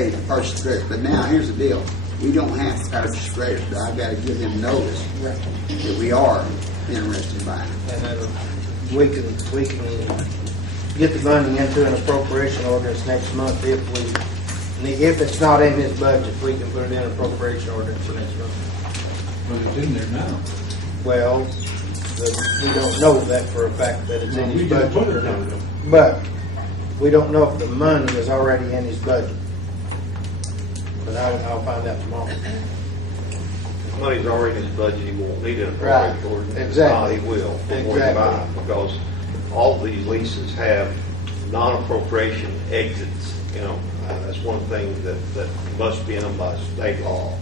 pay to purchase graders. But now, here's the deal. We don't have to purchase graders, but I've got to give them notice that we are interested in buying. And we can get the money into an appropriation ordinance next month if it's not in his budget, we can put it in appropriation ordinance for next month. But it's in there now. Well, we don't know that for a fact that it's in his budget or not. But we don't know if the money is already in his budget. But I'll find out tomorrow. If money's already in his budget, he won't need an Right. appropriation ordinance. Exactly. If not, he will. Exactly. Because all of these leases have non-appropriation exits. That's one thing that must be in them by state law.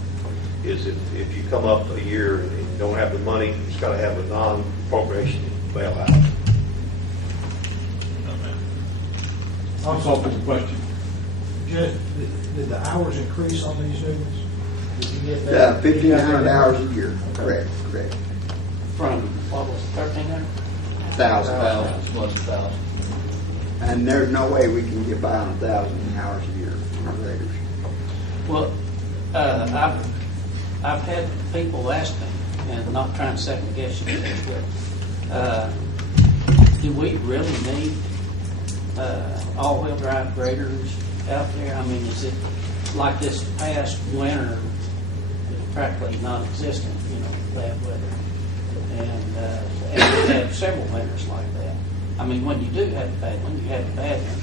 Is if you come up a year and you don't have the money, it's got to have a non-appropriation bailout. I'll solve the question. Did the hours increase on these new ones? Did you get that? 1,500 hours a year. Correct. From, what was it, 1,300? 1,000. Plus 1,000. And there's no way we can get by on 1,000 hours a year on our graders. Well, I've had people ask me, and not trying to second guess you, but do we really need all-wheel drive graders out there? I mean, is it like this past winter, it's practically non-existent, bad weather, and we had several winters like that. I mean, when you do have a bad one, you have a bad one.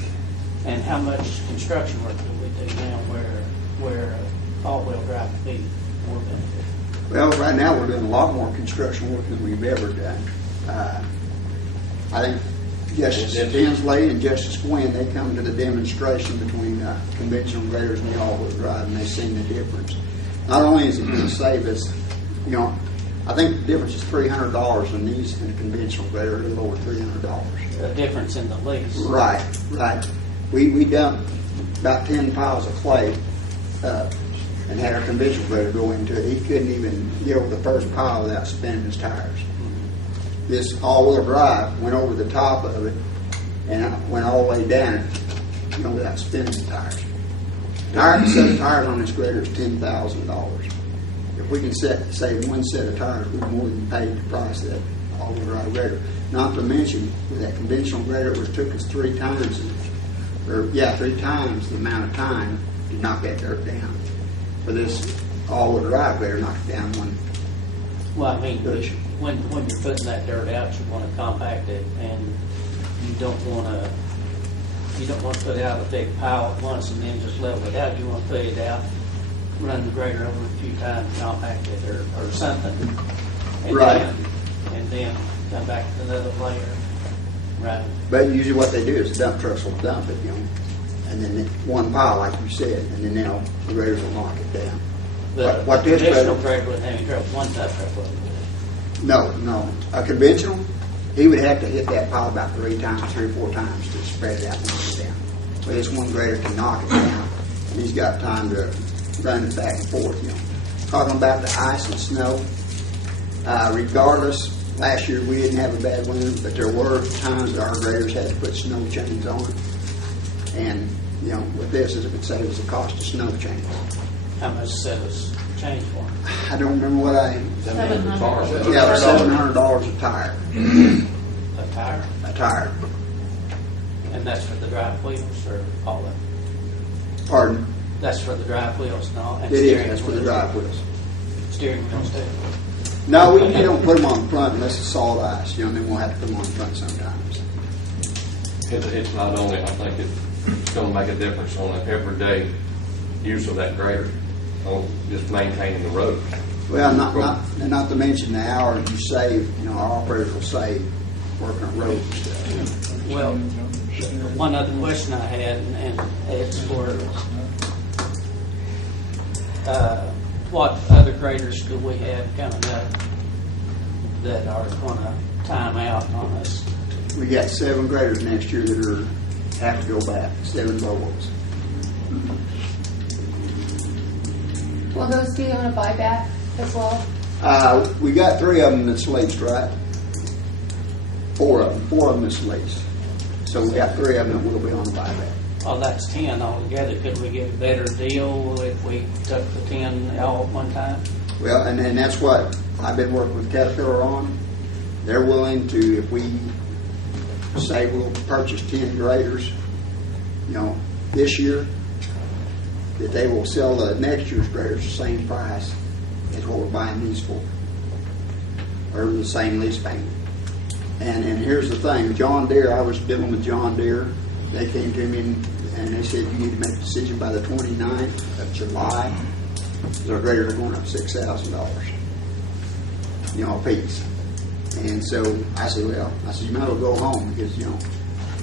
And how much construction work do we do now where all-wheel drive would be more beneficial? Well, right now we're doing a lot more construction work than we've ever done. I think Justice Dinsley and Justice Gwynn, they come to the demonstration between conventional graders and the all-wheel drive, and they've seen the difference. Not only is it going to save us, I think the difference is $300 in these in a conventional grader, a little over $300. The difference in the lease. Right. We dumped about 10 piles of clay and had our conventional grader go into it. He couldn't even get over the first pile without spinning his tires. This all-wheel drive went over the top of it and went all the way down it, without spinning the tires. A set of tires on this grader is $10,000. If we can save one set of tires, we've more than paid the price of that all-wheel drive grader. Not to mention, with that conventional grader, it took us three times the amount of time to knock that dirt down. For this all-wheel drive grader, knock it down one. Well, I mean, when you're putting that dirt out, you want to compact it, and you don't want to put out a big pile at once and then just level it out. You want to put it out, run the grader over a few times, compact it or something, and Right. then come back to another layer. Right. But usually what they do is the dump trucks will dump it, and then one pile, like you said, and then the graders will knock it down. The this traditional grader? grader wouldn't have any trouble. One type truck wouldn't. No. A conventional, he would have to hit that pile about 3 or 4 times to spread it out and knock it down. But this one grader can knock it down, and he's got time to run it back and forth. Talking about the ice and snow, regardless, last year we didn't have a bad winter, but there were times that our graders had to put snow chains on. And, with this, it would save us the cost of snow chains. How much set us change for them? I don't remember what $700. Yeah, it was $700 a tire. A tire? A tire. And that's for the drive wheels or all of it? Pardon? That's for the drive wheels and all? And It steering is. That's for the wheels? drive wheels. Steering wheels too? No, we don't put them on the front unless it's solid ice. Then we'll have to put them on the front sometimes. It's not only, I think it's going to make a difference on an everyday use of that grader, on just maintaining the road. Well, not to mention the hours you save. Our operators will save working on roads and stuff. Well, one other question I had, and it's for what other graders do we have coming up that are going to time out on us? We got 7 graders next year that have to go back. 7 Volvos. Will those be on a buyback as well? We got 3 of them that's leased, right? 4 of them. 4 of them that's leased. So we got 3 of them that will be on the buyback. Well, that's 10 altogether. Could we get a better deal if we took the 10 all at one time? Well, and that's what I've been working with Caterpillar on. They're willing to, if we say we'll purchase 10 graders, this year, that they will sell the next year's graders the same price as what we're buying these for, or the same lease payment. And here's the thing, John Deere, I was dealing with John Deere. They came to me and they said, you need to make a decision by the 29th of July. Their graders are going up $6,000, a piece. And so I said, you might as well go home because,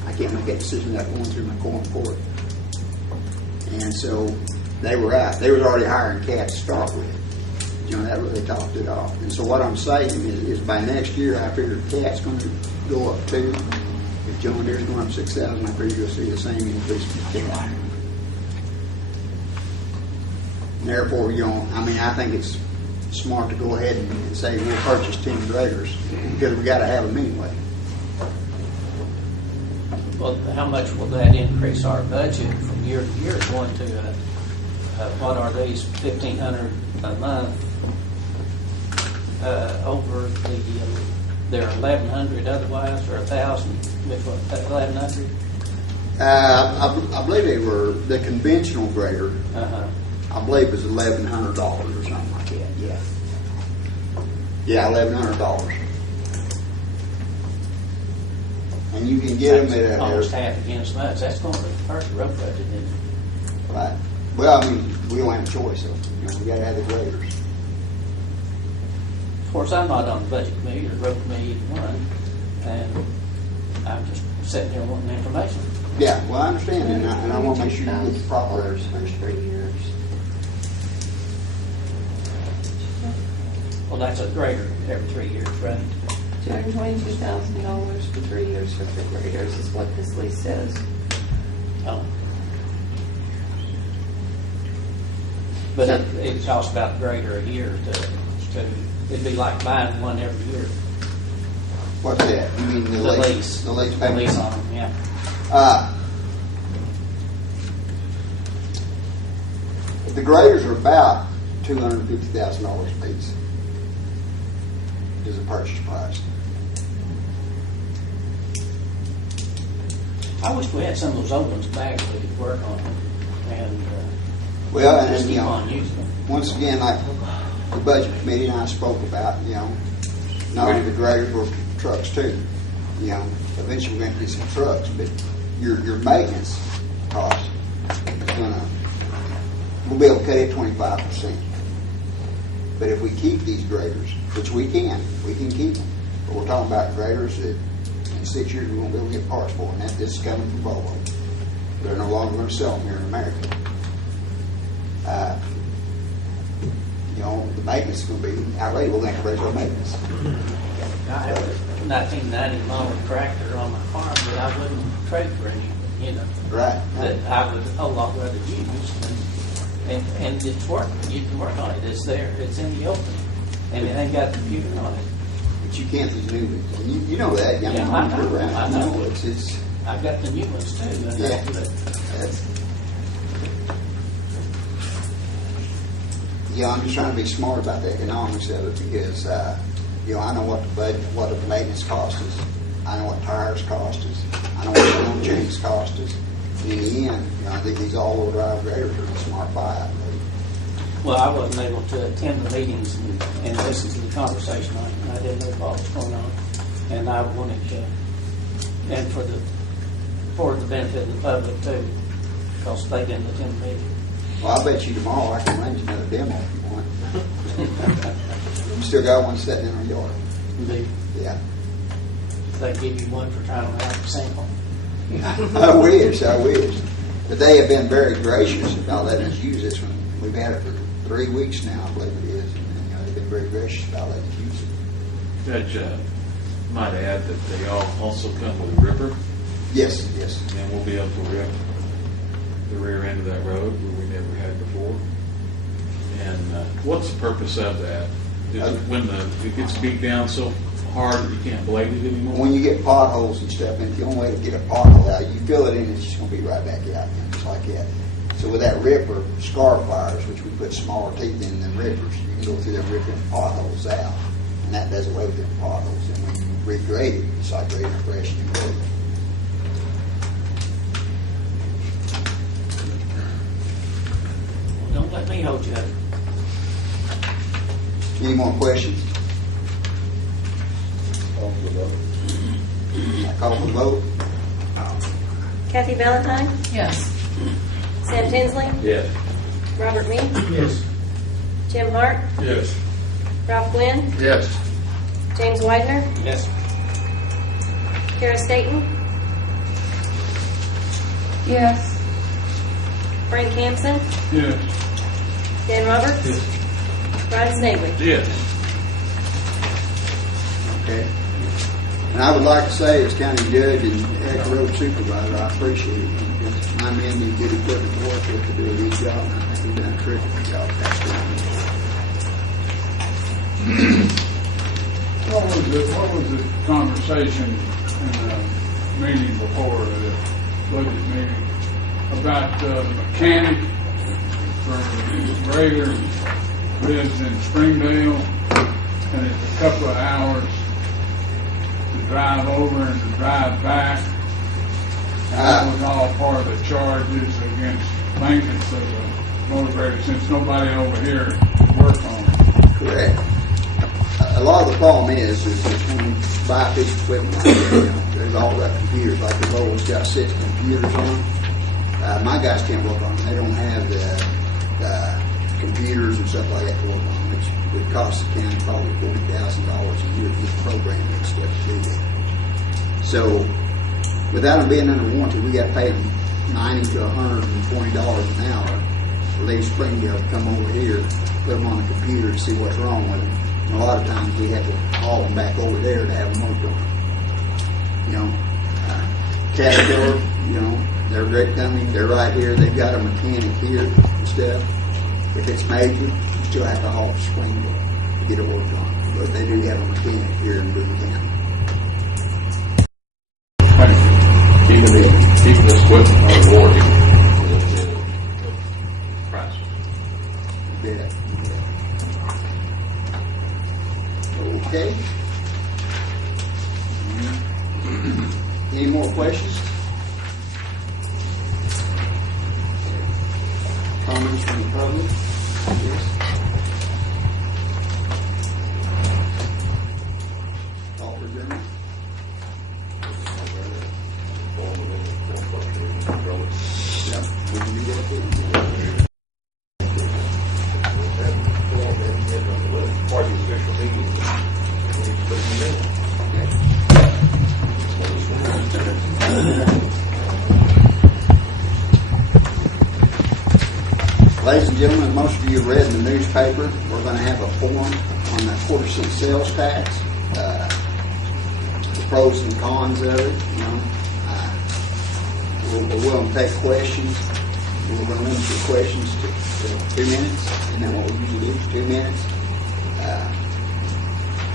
I can't make that decision without going through my Quorum court. And so they were out. They was already hiring cats to start with. That really topped it off. And so what I'm saying is by next year, I figure cat's going to go up too. If John Deere's going up 6,000, I figure you'll see the same increase in cat. And therefore, I think it's smart to go ahead and say we'll purchase 10 graders because we got to have them anyway. Well, how much will that increase our budget from year to year going to, what are these, $1,500 a month over they're 1,100 otherwise, or 1,000, which one, 1,100? I believe they were the conventional grader. I believe it was $1,100 or something like that. Yeah, $1,100. And you can get them at almost half against much. That's going to hurt the road budget, isn't it? Right. Well, we don't have a choice. So, we got to have the graders. Of course, I'm not on the budget committee or road committee either one, and I'm just sitting here wanting information. Yeah, well, I understand, and I want to make sure you get the proper for 3 years. Well, that's a grader every 3 years, right? $222,000 for 3 years for 3 graders is what this lease says. Oh. But it costs about a grader a year to it'd be like buying one every year. What's that? You mean the lease? The lease The payment? lease on them, yeah. The graders are about $250,000 a piece. Is the purchase price. I wish we had some of those old ones back so we could work on them and just keep on using them. Once again, like the budget committee and I spoke about, not only the graders were trucks too. Eventually we're going to get some trucks, but your maintenance cost is we'll be able to cut it 25%. But if we keep these graders, which we can keep them. But we're talking about graders that in 6 years we won't be able to get parts for, and this is coming from Volvo. They're no longer going to sell them here in America. The maintenance is going to be outrageous. We're going to have to raise our maintenance. I have a 1990 model tractor on my farm that I wouldn't trade for any, Right. that I would a lot rather use. And it's working. You can work on it. It's there. It's in the open. And it ain't got a computer on it. But you can't use new ones. And you know that. Yeah, I know. Around. I know. It's I've got the new ones too. And Yeah. I'm just trying to be smart about the economics of it because, I know what the budget, what the maintenance cost is. I know what tires cost is. I know what the oil change cost is. And in the end, I think these all-wheel drive graders are a smart buy. I believe. Well, I wasn't able to attend the meetings and listen to the conversation. I didn't know what was going on. And I wanted to, and for the benefit of the public too, because they didn't attend the meeting. Well, I bet you tomorrow I can arrange another demo if you want. Still got one sitting in our yard. Yeah. They give you one for trying to write a sample. I wish. But they have been very gracious about letting us use this one. We've had it for 3 weeks now, I believe it is. And they've been very gracious about letting us use it. Judge, might add that they all also come with a ripper, Yes. and we'll be able to rip the rear end of that road where we never had before. And what's the purpose of that? Is it when it gets beat down so hard that you can't blade it anymore? When you get potholes and stuff, and the only way to get a pothole out, you fill it in, it's just gonna be right back out again, just like that. So with that ripper, scar pliers, which we put smaller teeth in than rippers, you can go through them ripping potholes out, and that does away with them potholes. And when you regrade it, it's like grading a fresh new road. Don't let me hold you up. Any more questions? I call for the vote. Kathy Valentine, Yes. Sam Tinsley, Yes. Robert Meade, Yes. Jim Hart, Yes. Ralph Gwynn, Yes. James Widener, Yes. Kara Staten, Yes. Frank Hampson, Yes. Dan Roberts, Yes. Ryan Snavely. Yes. Okay. And I would like to say, as county judge and ex road supervisor, I appreciate it. Because my men need good equipment to work with to do a good job, and I think we've done a terrific job. What was the conversation in the meeting before the budget meeting about the mechanic from Raider lives in Springdale, and it's a couple of hours to drive over and to drive back? That was all part of the charges against maintenance of the motivator, since nobody over here work on it. Correct. A lot of the problem is that when you buy a piece of equipment like that, there's all that computers, like the Volvo's got 6 computers on them. My guys can't work on them. They don't have the computers and stuff like that to work on them, which would cost the county probably $40,000 a year to get programming and stuff to do that. So, without them being under warranty, we got to pay them $90 to $120 an hour to leave Springdale to come over here, put them on the computer to see what's wrong with them. And a lot of times we have to haul them back over there to have them worked on. You know, Caterpillar, you know, they're a great company. They're right here. They've got a mechanic here and stuff. If it's major, you still have to haul to Springdale to get it worked on. But they do have a mechanic here in Boone County. Keeping this equipment on warranty is a price. Yeah. Okay. Any more questions? Comments from the public? Yes. Call for adjournment? Yeah, we can do that too. Party official meeting. Ladies and gentlemen, most of you have read in the newspaper, we're going to have a forum on the quarter-cent sales tax, the pros and cons of it, you know. We're willing to take questions. We're going to limit your questions to 2 minutes, and then what we usually do is 2 minutes.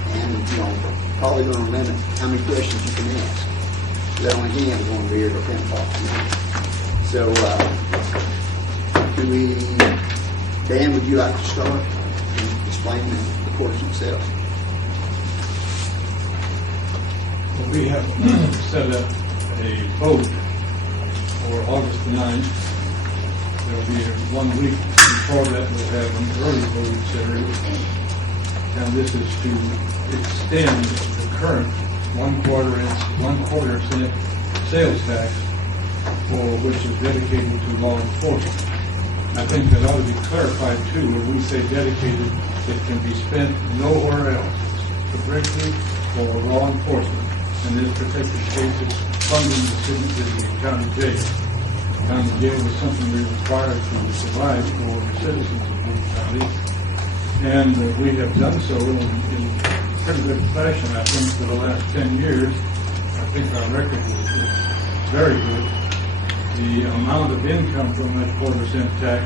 And, you know, probably going to limit how many questions you can ask. That only hand is going to be here till 10 o'clock. So, Dan, would you like to start and explain the courts themselves? Well, we have set up a vote for August 9th. There'll be 1 week before that we'll have an early voting series. And this is to extend the current 1/4 cent sales tax, for which is dedicated to law enforcement. I think that ought to be clarified too. When we say dedicated, it can be spent nowhere else. It's strictly for law enforcement. In this particular case, it's funding the county jail. The county jail is something we're required to provide for the citizens of Boone County. And we have done so in pretty good fashion, I think, for the last 10 years. I think our record is very good. The amount of income from that 1/4 cent tax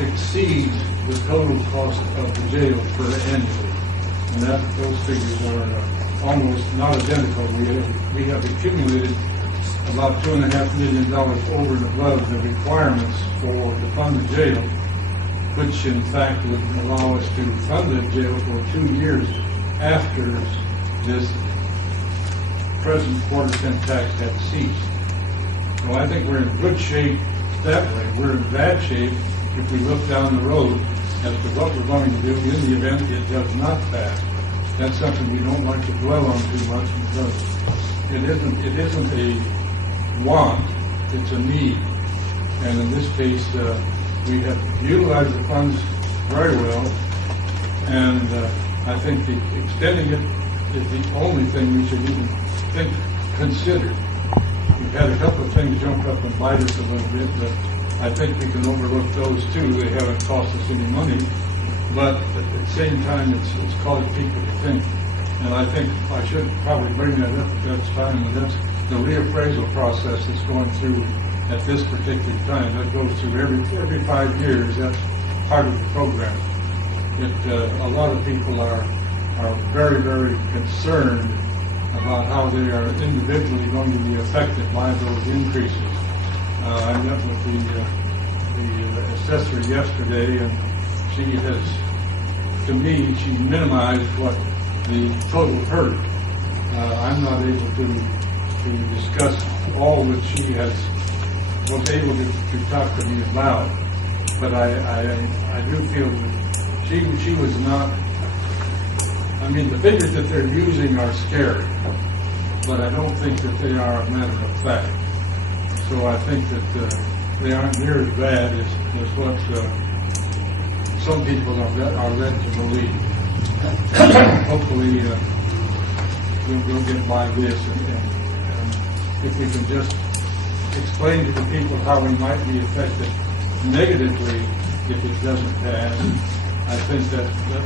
exceeds the total cost of the jail per annually. And those figures are almost not identical. We have accumulated about $2.5 million over and above the requirements to fund the jail, which in fact would allow us to fund the jail for 2 years after this present quarter cent tax had ceased. So I think we're in good shape that way. We're in bad shape if we look down the road as to what we're going to do in the event it does not pass. That's something we don't like to dwell on too much because it isn't a want, it's a need. And in this case, we have utilized the funds very well, and I think extending it is the only thing we should even consider. We've had a couple of things jump up and bite us a little bit, but I think we can overlook those too. They haven't cost us any money, but at the same time, it's caused people to think. And I think I should probably bring that up at that time, and that's the reappraisal process that's going through at this particular time. That goes through every 5 years. That's part of the program. A lot of people are very, very concerned about how they are individually going to be affected by those increases. I met with the assessor yesterday, and she has, to me, she minimized what the total hurt. I'm not able to discuss all that she was able to talk to me about, but I do feel that she was not. I mean, the figures that they're using are scary, but I don't think that they are a matter of fact. So I think that they aren't near as bad as what some people are led to believe. Hopefully, we'll get by this, and if we can just explain to the people how we might be affected negatively if it doesn't pass, I think that will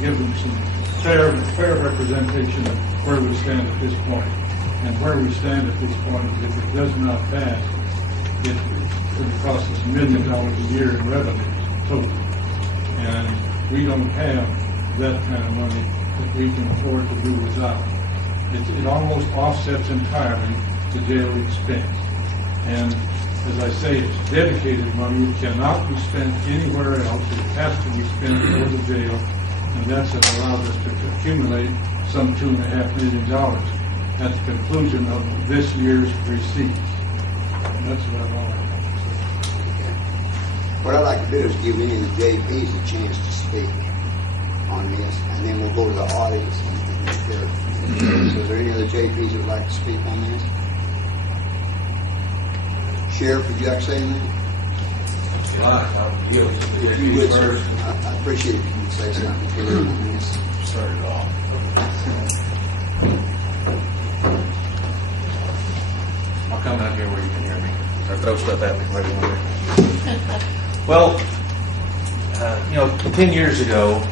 give them some fair representation of where we stand at this point. And where we stand at this point is if it does not pass, it's going to cost us $1 million a year in revenues total. And we don't have that kind of money that we can afford to do without. It almost offsets entirely the jail expense. And as I say, it's dedicated money. It cannot be spent anywhere else. It has to be spent for the jail. And that's what allows us to accumulate some $2.5 million at the conclusion of this year's receipts. And that's what I want to say. What I'd like to do is give any of the JPs a chance to speak on this, and then we'll go to the audience and hear. So is there any other JPs that would like to speak on this? Sheriff, would you like to say anything? If you would, sir. I appreciate if you would say something for them on this. Start it off. I'll come out here where you can hear me. Or throw stuff at me where you want to. Well, 10 years ago,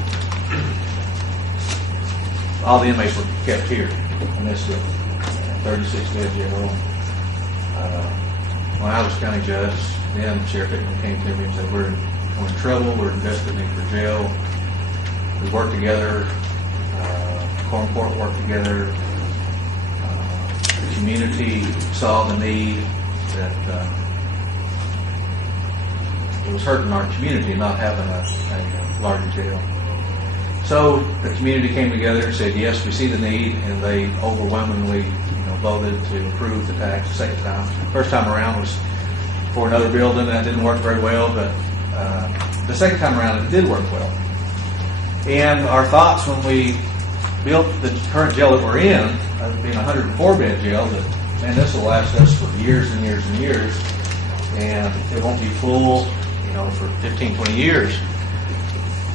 all the inmates were kept here in this 36-bed jail. When I was county judge, then Sheriff Hickman came to me and said, we're in trouble, we're investigating for jail. We worked together, Quorum Court worked together, the community saw the need that it was hurting our community not having a larger jail. So the community came together and said, yes, we see the need, and they overwhelmingly voted to approve the tax the second time. First time around was for another building that didn't work very well, but the second time around it did work well. And our thoughts when we built the current jail that we're in, being a 104-bed jail, that, man, this will last us for years and years and years, and it won't be full, for 15, 20 years.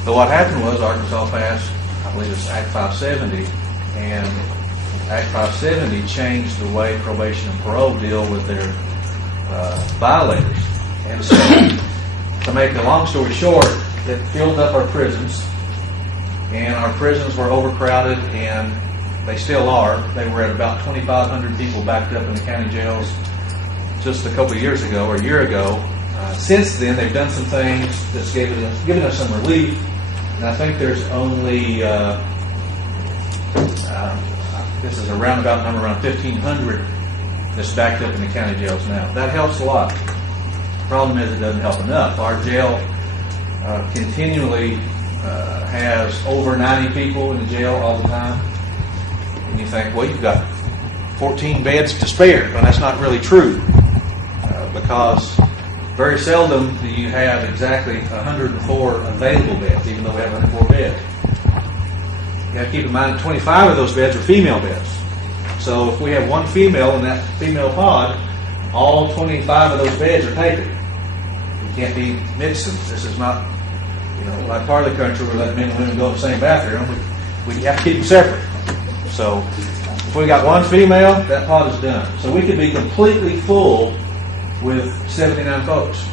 But what happened was Arkansas passed, I believe it's Act 570, and Act 570 changed the way probation and parole deal with their violators. And so, to make a long story short, it filled up our prisons, and our prisons were overcrowded, and they still are. They were at about 2,500 people backed up in the county jails just a couple of years ago, or a year ago. Since then, they've done some things that's given us some relief, and I think there's only this is a roundabout number, around 1,500 that's backed up in the county jails now. That helps a lot. Problem is, it doesn't help enough. Our jail continually has over 90 people in the jail all the time. And you think, well, you've got 14 beds to spare. Well, that's not really true, because very seldom do you have exactly 104 available beds, even though we have 104 beds. You have to keep in mind that 25 of those beds are female beds. So if we have one female in that female pod, all 25 of those beds are taken. You can't be mixing. This is not, like part of the country where let men and women go in the same bathroom. We have to keep them separate. So if we got one female, that pod is done. So we could be completely full with 79 folks.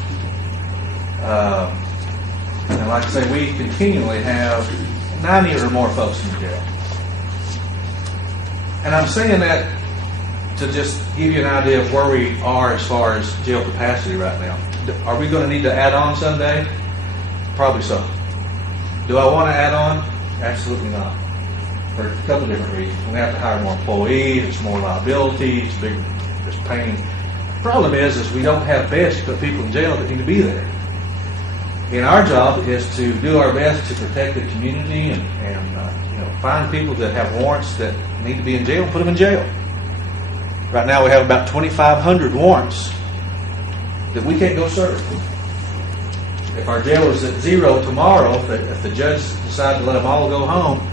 And like I say, we continually have 90 or more folks in the jail. And I'm saying that to just give you an idea of where we are as far as jail capacity right now. Are we going to need to add on someday? Probably so. Do I want to add on? Absolutely not. For a couple of different reasons. We have to hire more employees, it's more liability, it's bigger, it's pain. The problem is we don't have beds to put people in jail that need to be there. And our job is to do our best to protect the community and find people that have warrants that need to be in jail and put them in jail. Right now we have about 2,500 warrants that we can't go serve. If our jail is at zero tomorrow, if the judge decided to let them all go home,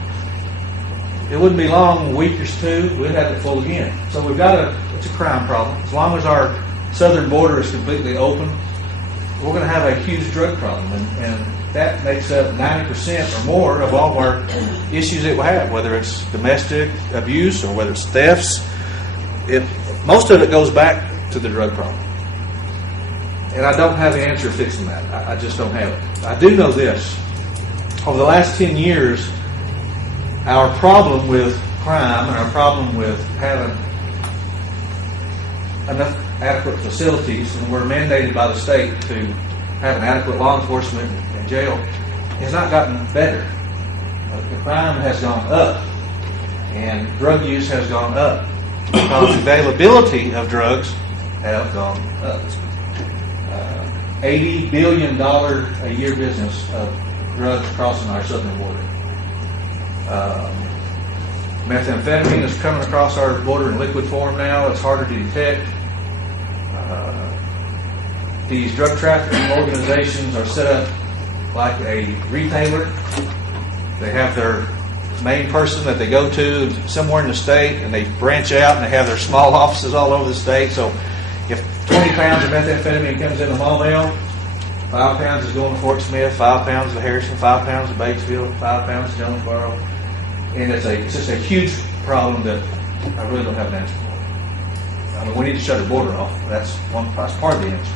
it wouldn't be long, a week or two, we'd have it full again. So we've got it's a crime problem. As long as our southern border is completely open, we're going to have a huge drug problem, and that makes up 90% or more of all of our issues that we have, whether it's domestic abuse or whether it's thefts. Most of it goes back to the drug problem. And I don't have the answer fixing that. I just don't have it. I do know this. Over the last 10 years, our problem with crime and our problem with having enough adequate facilities, and we're mandated by the state to have an adequate law enforcement and jail, has not gotten better. The crime has gone up, and drug use has gone up because the availability of drugs have gone up. $80 billion a year business of drugs crossing our southern border. Methamphetamine is coming across our border in liquid form now. It's harder to detect. These drug trafficking organizations are set up like a retailer. They have their main person that they go to somewhere in the state, and they branch out and they have their small offices all over the state. So if 20 pounds of methamphetamine comes into Maumelle, 5 pounds is going to Fort Smith, 5 pounds to Harrison, 5 pounds to Batesville, 5 pounds to Jonesboro. And it's just a huge problem that I really don't have an answer for. I mean, we need to shut the border off. That's part of the answer.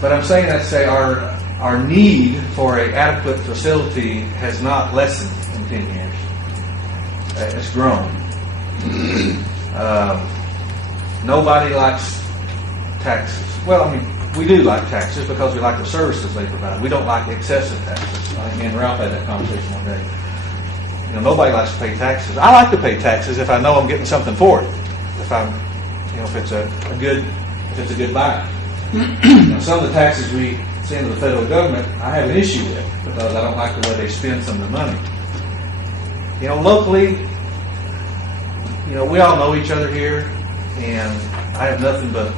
But I'm saying that to say our need for an adequate facility has not lessened in 10 years. It's grown. Nobody likes taxes. Well, I mean, we do like taxes because we like the services they provide. We don't like excessive taxes. I think me and Ralph had that conversation one day. Nobody likes to pay taxes. I like to pay taxes if I know I'm getting something for it. If it's a good buy. Some of the taxes we send to the federal government, I have an issue with because I don't like the way they spend some of the money. Locally, we all know each other here, and I have nothing but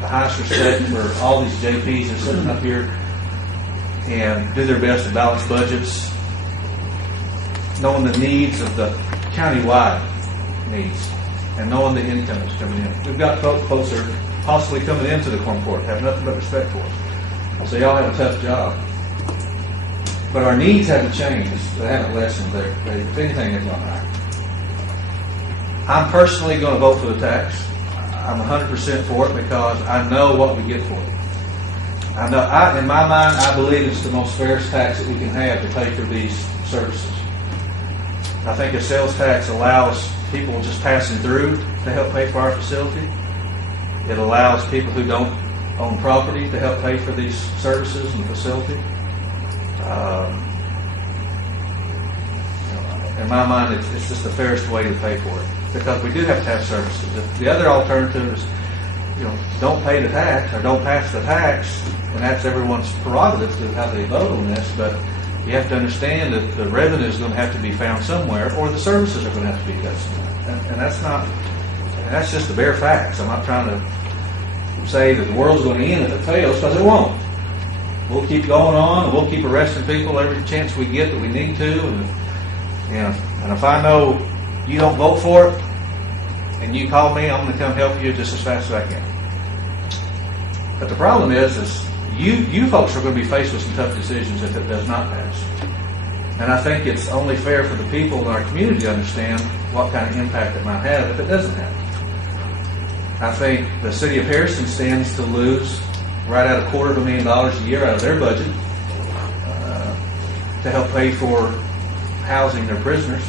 the highest respect for all these JPs that are sitting up here and do their best to balance budgets, knowing the needs of the county-wide needs, and knowing the income that's coming in. We've got folks that are possibly coming into the Quorum Court, have nothing but respect for us. So y'all have a tough job. But our needs haven't changed. They haven't lessened. If anything, they've gone higher. I'm personally going to vote for the tax. I'm 100% for it because I know what we get for it. In my mind, I believe it's the most fairest tax that we can have to pay for these services. I think a sales tax allows people just passing through to help pay for our facility. It allows people who don't own property to help pay for these services and the facility. in my mind, it's just the fairest way to pay for it, because we do have to have services. The other alternative is, don't pay the tax or don't pass the tax, and that's everyone's prerogative to how they vote on this, but you have to understand that the revenue is going to have to be found somewhere, or the services are going to have to be cut somewhere. And that's just the bare facts. I'm not trying to say that the world's going to end if it fails, because it won't. We'll keep going on, and we'll keep arresting people every chance we get that we need to, and if I know you don't vote for it, and you call me, I'm going to come help you just as fast as I can. But the problem is you folks are going to be faced with some tough decisions if it does not pass. And I think it's only fair for the people in our community to understand what kind of impact it might have if it doesn't happen. I think the city of Harrison stands to lose right at $250,000 a year out of their budget to help pay for housing their prisoners.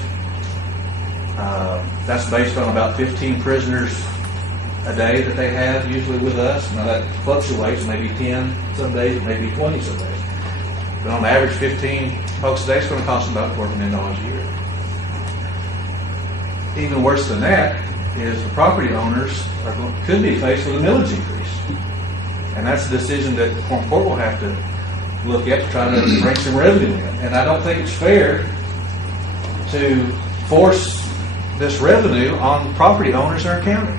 That's based on about 15 prisoners a day that they have usually with us. Now that fluctuates, maybe 10 some days, maybe 20 some days. But on average, 15 folks a day is going to cost them about $250,000 a year. Even worse than that is the property owners could be faced with a millage increase. And that's a decision that the Quorum Court will have to look at to try to bring some revenue in. And I don't think it's fair to force this revenue on property owners in our county.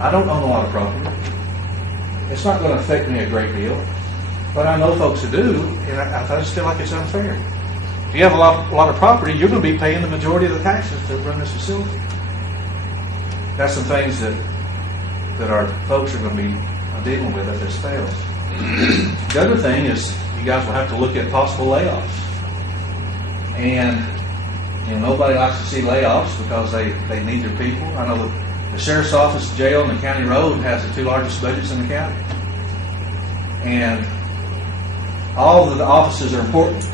I don't own a lot of property. It's not going to affect me a great deal, but I know folks who do, and I just feel like it's unfair. If you have a lot of property, you're going to be paying the majority of the taxes to run this facility. That's some things that our folks are going to be dealing with if this fails. The other thing is you guys will have to look at possible layoffs. And nobody likes to see layoffs because they need their people. I know the sheriff's office, jail, and the county road has the two largest budgets in the county. And all of the offices are important.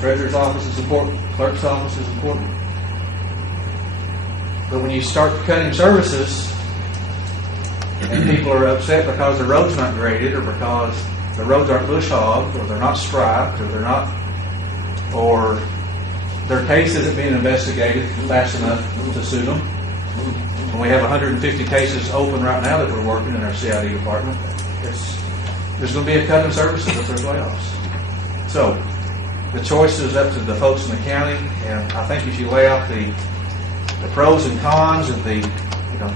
Treasurer's office is important. Clerk's office is important. But when you start cutting services and people are upset because the road's not graded or because the roads aren't bush hogged or they're not striped or their case isn't being investigated fast enough to suit them. And we have 150 cases open right now that we're working in our CID department. There's going to be a cut in services if there's layoffs. So the choice is up to the folks in the county, and I think if you lay out the pros and cons of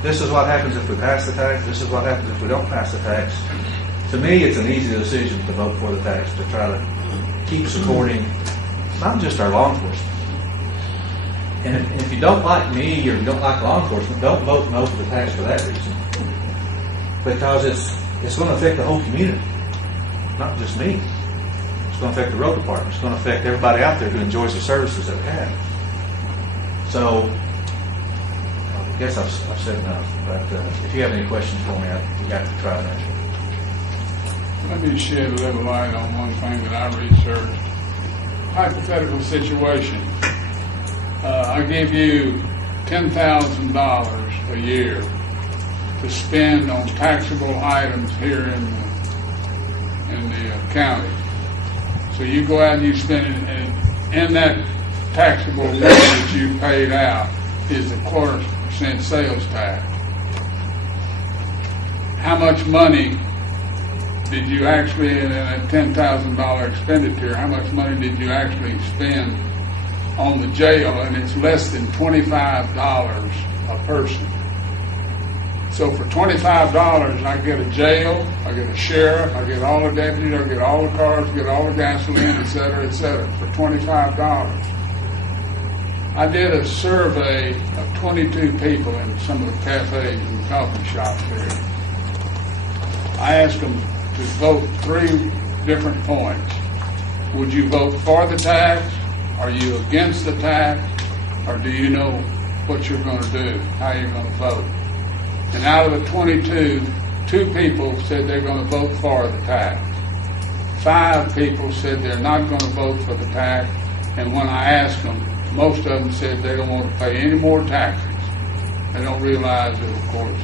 this is what happens if we pass the tax, this is what happens if we don't pass the tax. To me, it's an easy decision to vote for the tax, to try to keep supporting not just our law enforcement. And if you don't like me or you don't like law enforcement, don't vote no for the tax for that reason. Because it's going to affect the whole community, not just me. It's going to affect the road department. It's going to affect everybody out there who enjoys the services that we have. So, I guess I've said enough. But if you have any questions for me, we got to try to answer. Let me shed a little light on one thing that I researched. Hypothetical situation. I give you $10,000 a year to spend on taxable items here in the county. So you go out and you spend it, and in that taxable money that you paid out is a 0.25% sales tax. How much money did you actually, in a $10,000 expenditure, how much money did you actually spend on the jail? And it's less than $25 a person. So for $25, I get a jail, I get a sheriff, I get all the deputies, I get all the cars, I get all the gasoline, et cetera, for $25. I did a survey of 22 people in some of the cafes and coffee shops here. I asked them to vote 3 different points. Would you vote for the tax? Are you against the tax? Or do you know what you're going to do, how you're going to vote? And out of the 22, 2 people said they're going to vote for the tax. 5 people said they're not going to vote for the tax. And when I asked them, most of them said they don't want to pay any more taxes. They don't realize that, of course,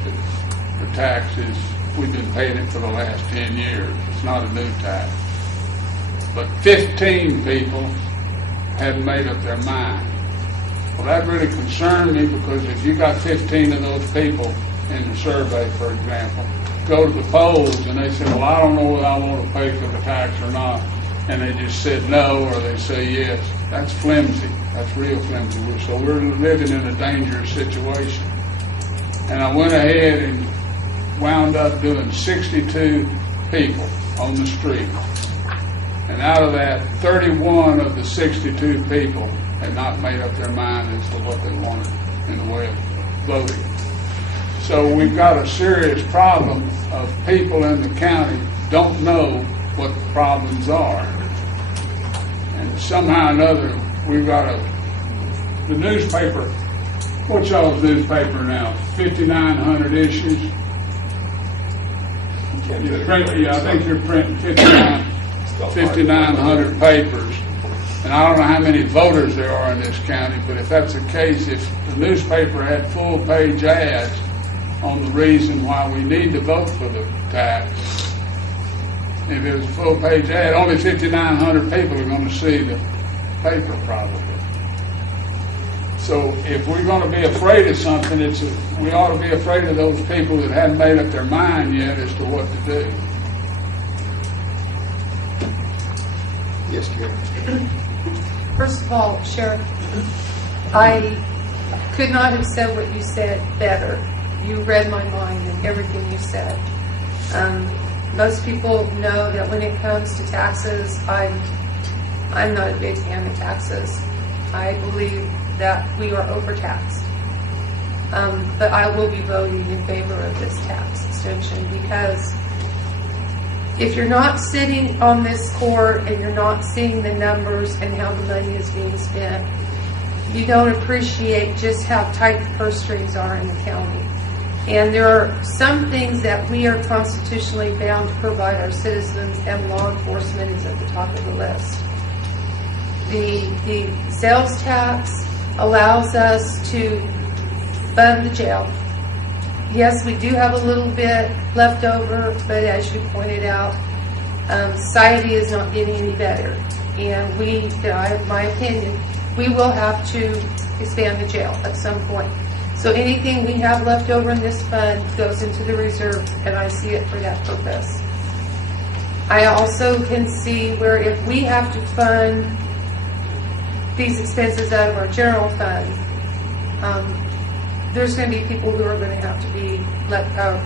the taxes, we've been paying it for the last 10 years. It's not a new tax. But 15 people hadn't made up their mind. Well, that really concerned me, because if you got 15 of those people in the survey, for example, go to the polls and they say, well, I don't know whether I want to pay for the tax or not, and they just said no, or they say yes, that's flimsy. That's real flimsy. So we're living in a dangerous situation. And I went ahead and wound up doing 62 people on the street. And out of that, 31 of the 62 people had not made up their mind as to what they wanted in the way of voting. So we've got a serious problem of people in the county don't know what the problems are. And somehow or another, we've got the newspaper. What's y'all's newspaper now? 5,900 issues? I think you're printing 5,900 papers. And I don't know how many voters there are in this county, but if that's the case, if the newspaper had full-page ads on the reason why we need to vote for the tax, if it was a full-page ad, only 5,900 people are going to see the paper probably. So if we're going to be afraid of something, we ought to be afraid of those people that hadn't made up their mind yet as to what to do. Yes, Karen. First of all, Sheriff, I could not have said what you said better. You read my mind in everything you said. Most people know that when it comes to taxes, I'm not a big fan of taxes. I believe that we are overtaxed. But I will be voting in favor of this tax extension, because if you're not sitting on this court and you're not seeing the numbers and how the money is being spent, you don't appreciate just how tight the purse strings are in the county. And there are some things that we are constitutionally bound to provide our citizens, and law enforcement is at the top of the list. The sales tax allows us to fund the jail. Yes, we do have a little bit left over, but as you pointed out, society is not getting any better. And my opinion, we will have to expand the jail at some point. So anything we have left over in this fund goes into the reserve, and I see it for that purpose. I also can see where if we have to fund these expenses out of our general fund, there's going to be people who are going to have to be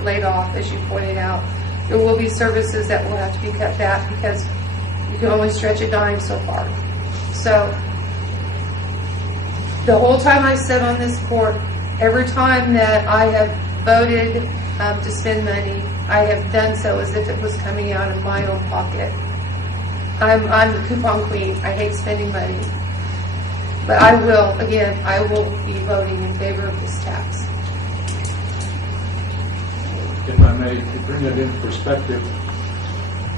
laid off, as you pointed out. There will be services that will have to be cut back, because you can only stretch a dime so far. So the whole time I sat on this court, every time that I have voted to spend money, I have done so as if it was coming out of my own pocket. I'm the coupon queen. I hate spending money. But I will be voting in favor of this tax. If I may, to bring it into perspective,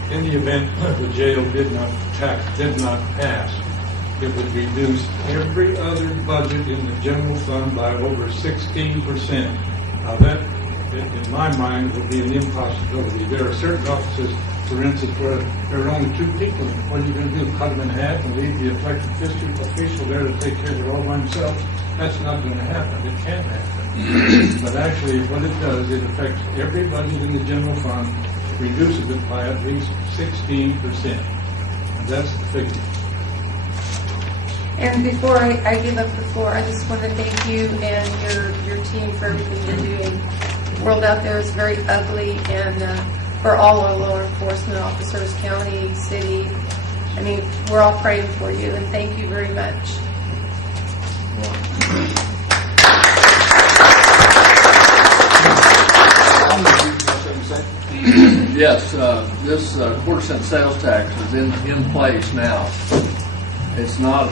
in the event the jail did not pass, it would reduce every other budget in the general fund by over 16%. Now that, in my mind, would be an impossibility. There are certain offices, for instance, where there are only 2 people. What are you going to do, cut them in half and leave the elected official there to take care of it all by himself? That's not going to happen. It can't happen. But actually, what it does, it affects every budget in the general fund, reduces it by at least 16%. And that's the figure. And before I give up the floor, I just want to thank you and your team for everything you're doing. The world out there is very ugly, and for all our law enforcement officers, county, city, I mean, we're all praying for you, and thank you very much. Yes, this quarter-cent sales tax is in place now. It's not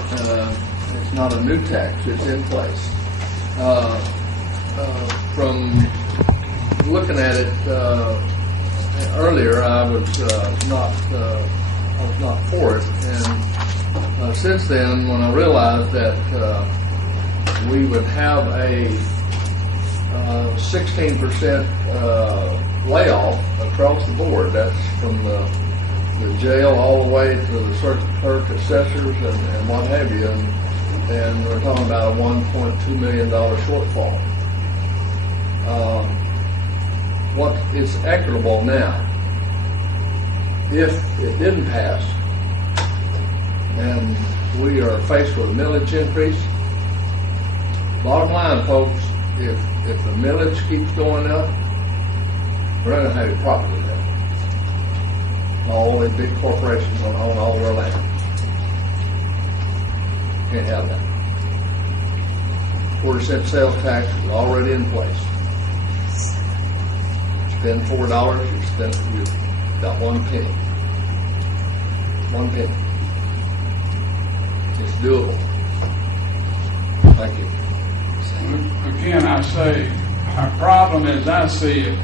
a new tax. It's in place. From looking at it earlier, I was not for it, and since then, when I realized that we would have a 16% layoff across the board. That's from the jail all the way to the circuit clerk, assessors, and what have you. and we're talking about a $1.2 million shortfall. What is equitable now? If it didn't pass, and we are faced with a millage increase, bottom line, folks, if the millage keeps going up, we're going to have a property there. All the big corporations own all their land. Can't have that. 40-cent sales tax is already in place. Spend $4, you've got 1 penny. 1 penny. It's doable. Thank you. Again, I say, our problem as I see it,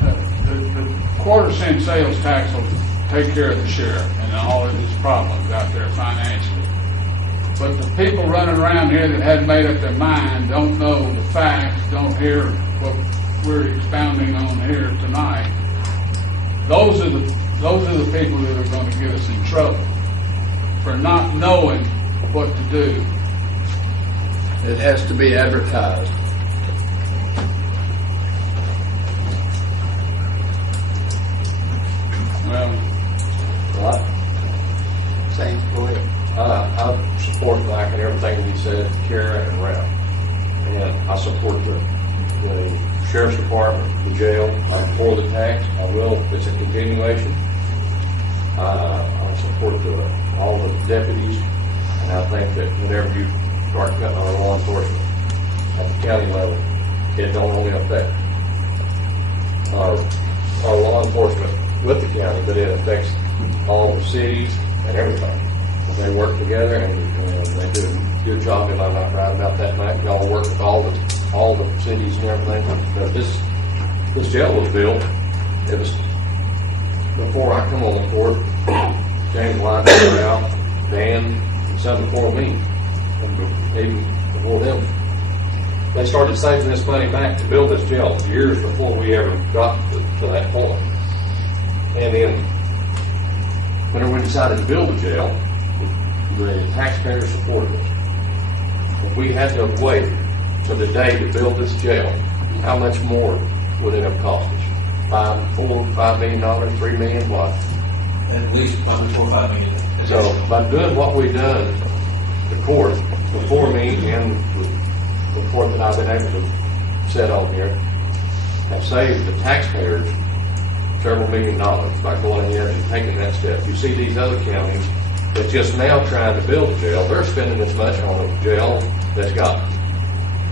the quarter-cent sales tax will take care of the sheriff and all of his problems out there financially. But the people running around here that hadn't made up their mind, don't know the facts, don't hear what we're expounding on here tonight, those are the people that are going to get us in trouble for not knowing what to do. It has to be advertised. Well, Same, go ahead. I support Mike and everything he said, Kara and Ralph. And I support the sheriff's department, the jail. I'm for the tax. I will, it's a continuation. I support all the deputies, and I think that whenever you start cutting our law enforcement at the county level, it don't only affect our law enforcement with the county, but it affects all the cities and everything. They work together, and they do a good job. If I'm not right about that, Mike, y'all work with all the cities and everything. But this jail was built. It was before I come on the court. James Lyons, Ralph, Dan, and some before me, and even before them. They started saving this money back to build this jail years before we ever got to that point. And then, whenever we decided to build the jail, the taxpayers supported it. If we had to have waited to the day to build this jail, how much more would it have cost us? $5 million, $3 million, what? At least $4 or $5 million. So by doing what we've done, the court, before me and the court that I've been able to set on here, have saved the taxpayers several $1 million by going ahead and taking that step. You see these other counties that just now trying to build a jail, they're spending as much on a jail that's got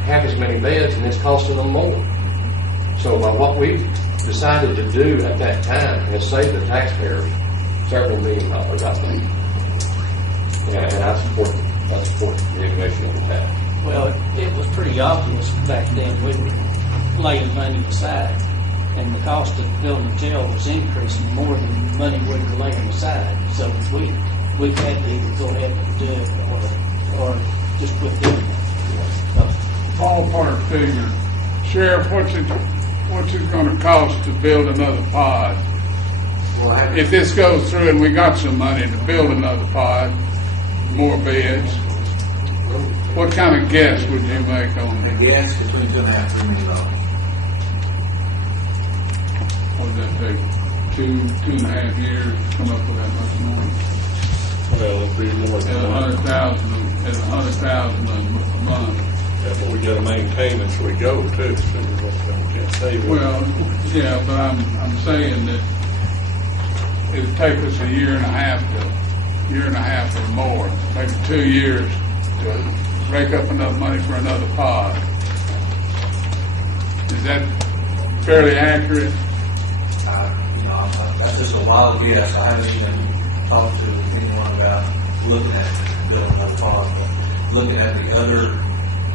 half as many beds, and it's costing them more. So by what we've decided to do at that time has saved the taxpayers several $1 million, I think. And I support the innovation of the tax. Well, it was pretty obvious back then we were laying money aside, and the cost of building a jail was increasing more than the money we were laying aside. So we had to either go ahead and do it or just quit doing it. ballpark figure, Sheriff, what's it going to cost to build another pod? If this goes through and we got some money to build another pod, more beds, what kind of guess would you make on it? A guess between $2.5 and $3 million. What would that take? 2.5 years to come up with that much money? Well, it'd be more than At $100,000 a month. Yeah, but we gotta maintain it so we go too, so we can't save it. Well, yeah, but I'm saying that it'd take us a year and a half or more, maybe 2 years to rake up enough money for another pod. Is that fairly accurate? That's just a wild guess. I haven't even talked to anyone about looking at building another pod, but looking at the other.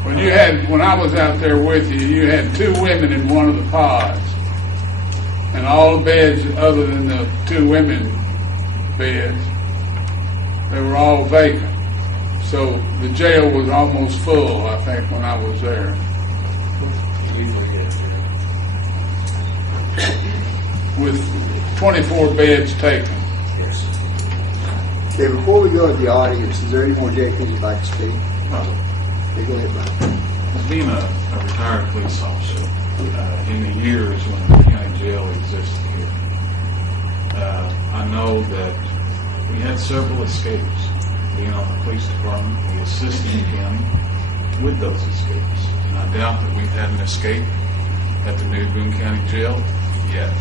When I was out there with you, you had 2 women in one of the pods, and all the beds other than the 2 women beds, they were all vacant. So the jail was almost full, I think, when I was there. With 24 beds taken. Okay, before we go to the audience, is there any more JPs you'd like to speak? Go ahead, Brian. Being a retired police officer, in the years when the county jail existed here, I know that we had several escapes. Being on the police department, we assisted the county with those escapes. And I doubt that we've had an escape at the new Boone County Jail yet.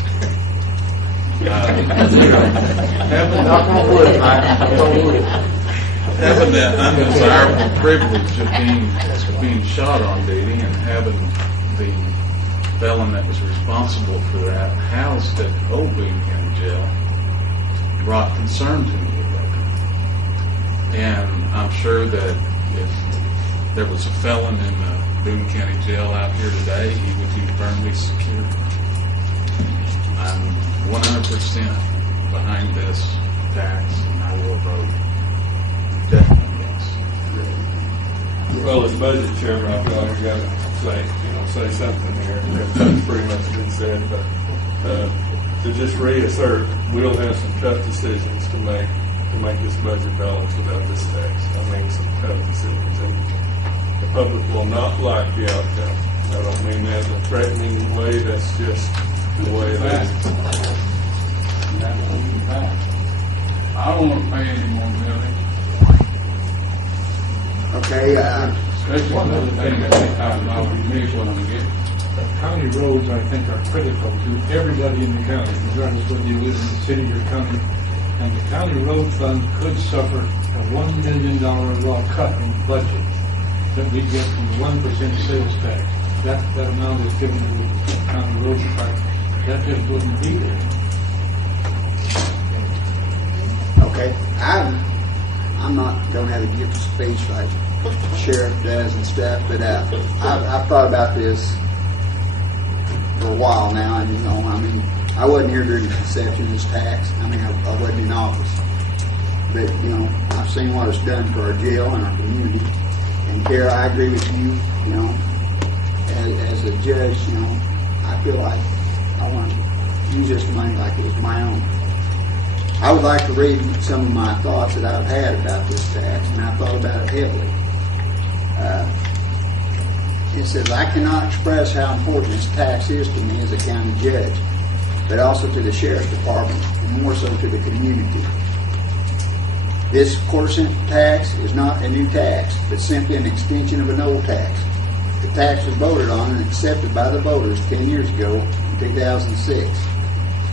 Having that undesirable privilege of being shot on duty and having the felon that was responsible for that housed at Old Boone County Jail brought concern to me at that time. And I'm sure that if there was a felon in the Boone County Jail out here today, he would be firmly secured. I'm 100% behind this tax, and I will vote definitely yes. Well, as budget chairman, I feel like I gotta say something here. Everything's pretty much been said, but to just reassert, we'll have some tough decisions to make this budget balance without this tax. I mean, some tough decisions, and the public will not like the outcome. I don't mean that in a threatening way. That's just the way it is. I don't want to pay any more millage. Okay, Especially one other thing, $8,000 to me is what I'm getting. County roads, I think, are critical to everybody in the county, regardless whether you live in the city or county. And the county road fund could suffer a $1 million raw cut in budget that we get from the 1% sales tax. That amount is given to the county road department. That just wouldn't be there. okay. I'm not going to have a gift of speech like the sheriff does and stuff, but I've thought about this for a while now, and I mean, I wasn't here during the conception of this tax. I mean, I wasn't in office, but I've seen what it's done for our jail and our community. And Kara, I agree with you. As a judge, I feel like I want to use this money like it was my own. I would like to read some of my thoughts that I've had about this tax, and I thought about it heavily. It says, I cannot express how important this tax is to me as a county judge, but also to the sheriff's department, and more so to the community. This quarter-cent tax is not a new tax, but simply an extension of an old tax. The tax was voted on and accepted by the voters 10 years ago in 2006.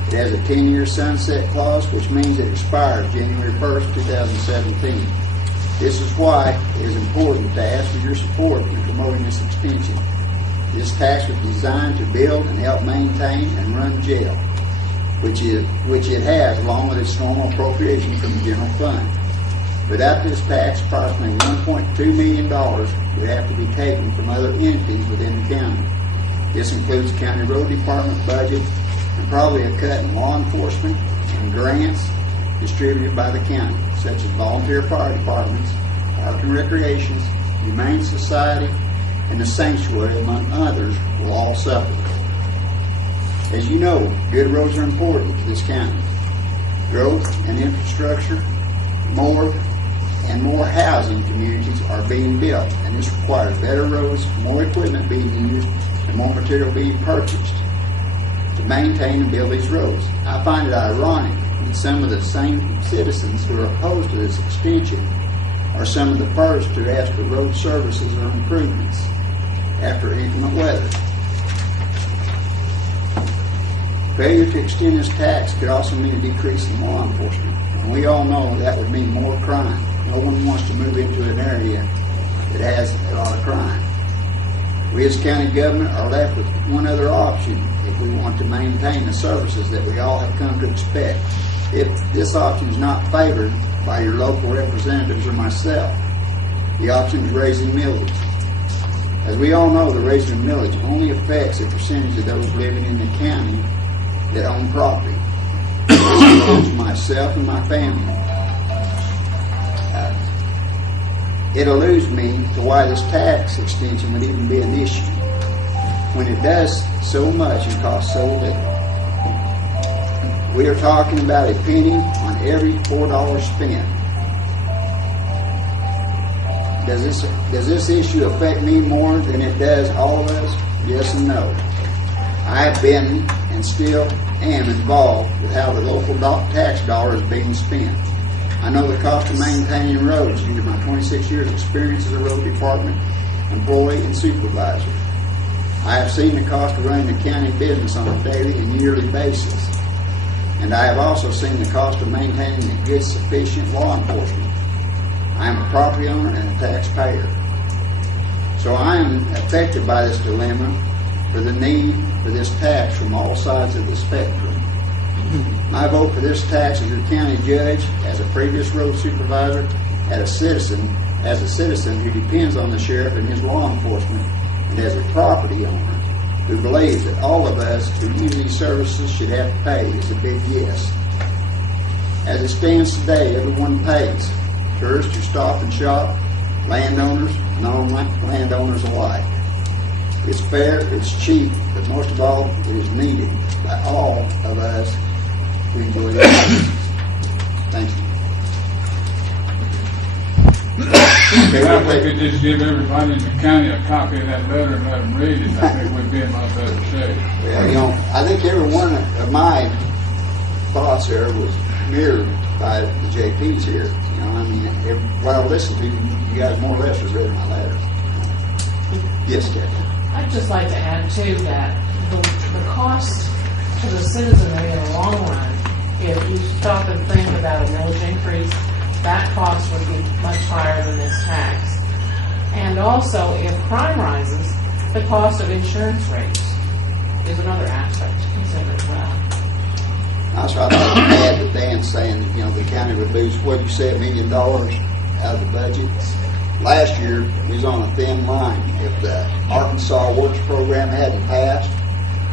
It has a 10-year sunset clause, which means it expires January 1st, 2017. This is why it is important to ask for your support in promoting this extension. This tax was designed to build and help maintain and run jail, which it has, along with its normal appropriation from the general fund. Without this tax, approximately $1.2 million would have to be taken from other entities within the county. This includes the county road department budget and probably a cut in law enforcement and grants distributed by the county, such as volunteer fire departments, park and recreations, humane society, and the sanctuary, among others, will all suffer. As you know, good roads are important to this county. Growth and infrastructure, more and more housing communities are being built, and this requires better roads, more equipment being used, and more material being purchased to maintain and build these roads. I find it ironic that some of the same citizens who are opposed to this extension are some of the first to ask for road services or improvements after inclement weather. Failure to extend this tax could also mean a decrease in law enforcement, and we all know that would mean more crime. No one wants to move into an area that has a lot of crime. We as county government are left with one other option if we want to maintain the services that we all have come to expect. If this option is not favored by your local representatives or myself, the option is raising millage. As we all know, the raising of millage only affects a percentage of those living in the county that own property. This includes myself and my family. It eludes me to why this tax extension would even be an issue when it does so much and costs so little. We are talking about a penny on every $4 spent. does this issue affect me more than it does all of us? Yes and no. I have been and still am involved with how the local tax dollar is being spent. I know the cost of maintaining roads due to my 26 years experience as a road department employee and supervisor. I have seen the cost of running the county business on a daily and yearly basis. And I have also seen the cost of maintaining a good, sufficient law enforcement. I am a property owner and a taxpayer. So I am affected by this dilemma for the need for this tax from all sides of the spectrum. My vote for this tax as a county judge, as a previous road supervisor, as a citizen who depends on the sheriff and his law enforcement, and as a property owner who believes that all of us who use these services should have to pay is a big yes. As it stands today, everyone pays. Tourists who stop and shop, landowners, non-landowners alike. It's fair, it's cheap, but most of all, it is needed by all of us who enjoy it. Thank you. Well, if we could just give everybody in the county a copy of that letter and let them read it, I think we'd be in much better shape. Yeah, I think every one of my thoughts there was mirrored by the JPs here. What I listened to, you guys more or less have read my letter. Yes, Kathy. I'd just like to add, too, that the cost to the citizenry in the long run, if you stop and think about a millage increase, that cost would be much higher than this tax. And also, if crime rises, the cost of insurance rates is another aspect to consider as well. That's what I thought to add to Dan saying that, the county would lose, what you say, $1 million out of the budget. Last year, we was on a thin line. If the Arkansas Works program hadn't passed,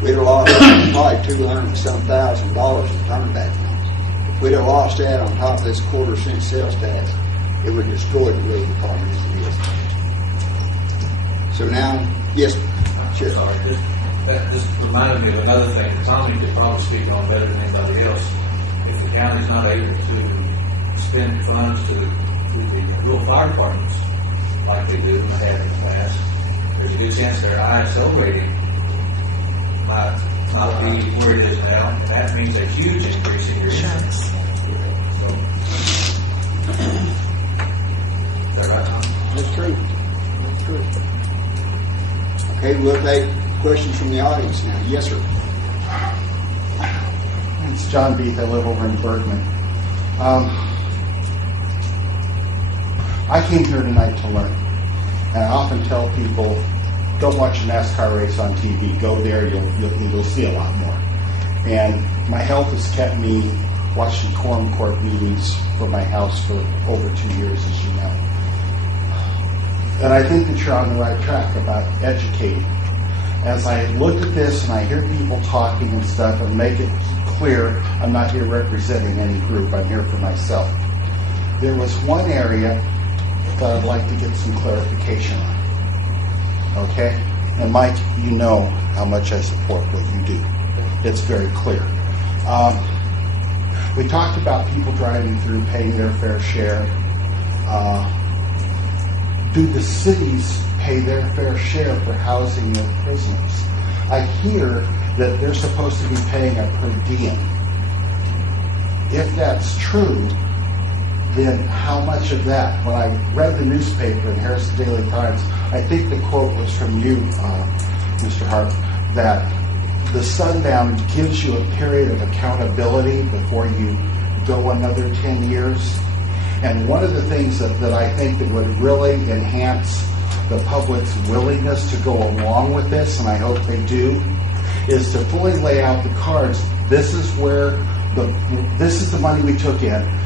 we'd have lost probably $200 and some thousand in turnback money. If we'd have lost that on top of this quarter-cent sales tax, it would destroy the road department as it is. So now, yes, sure. Sorry, that just reminded me of another thing that Tommy could probably speak on better than anybody else. If the county's not able to spend funds to the rural fire departments like they do and have in the past, there's a good chance their ISO rating might be where it is now, and that means a huge increase in your insurance. Is that right, Tom? That's true. That's true. Okay, we'll take questions from the audience now. Yes, sir. It's John Beath. I live over in Bergman. I came here tonight to learn. And I often tell people, don't watch a NASCAR race on TV. Go there, you'll see a lot more. And my health has kept me watching Quorum court meetings from my house for over 2 years, as you know. And I think that you're on the right track about educating. As I look at this and I hear people talking and stuff, and make it clear, I'm not here representing any group, I'm here for myself. There was one area that I'd like to get some clarification on. Okay? And Mike, you know how much I support what you do. It's very clear. We talked about people driving through, paying their fair share. Do the cities pay their fair share for housing their prisoners? I hear that they're supposed to be paying a per diem. If that's true, then how much of that? When I read the newspaper in Harrison Daily Times, I think the quote was from you, Mr. Hart, that the sundown gives you a period of accountability before you go another 10 years. And one of the things that I think that would really enhance the public's willingness to go along with this, and I hope they do, is to fully lay out the cards. This is the money we took in.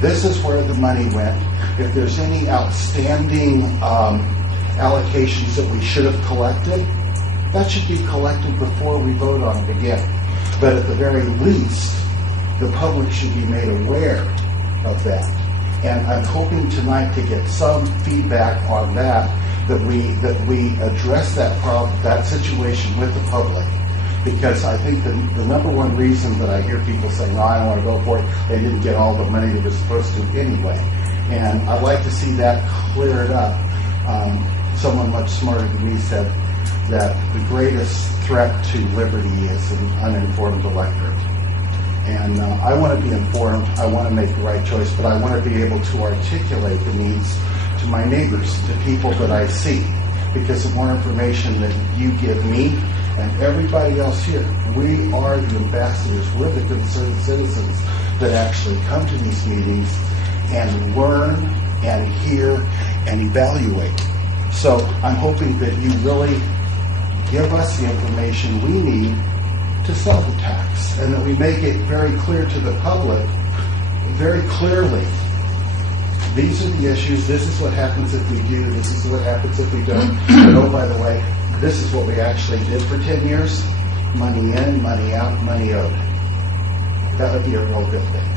This is where the money went. If there's any outstanding allocations that we should have collected, that should be collected before we vote on it again. But at the very least, the public should be made aware of that. And I'm hoping tonight to get some feedback on that we address that problem, that situation with the public. Because I think the number one reason that I hear people saying, no, I don't want to go for it, they didn't get all the money they were supposed to anyway. And I'd like to see that cleared up. Someone much smarter than me said that the greatest threat to liberty is an uninformed electorate. And I want to be informed, I want to make the right choice, but I want to be able to articulate the needs to my neighbors, to people that I see. Because the more information that you give me and everybody else here, we are the ambassadors, we're the concerned citizens that actually come to these meetings and learn and hear and evaluate. So I'm hoping that you really give us the information we need to sell the tax, and that we make it very clear to the public, very clearly. These are the issues, this is what happens if we do, this is what happens if we don't. And oh, by the way, this is what we actually did for 10 years. Money in, money out, money owed. That would be a real good thing.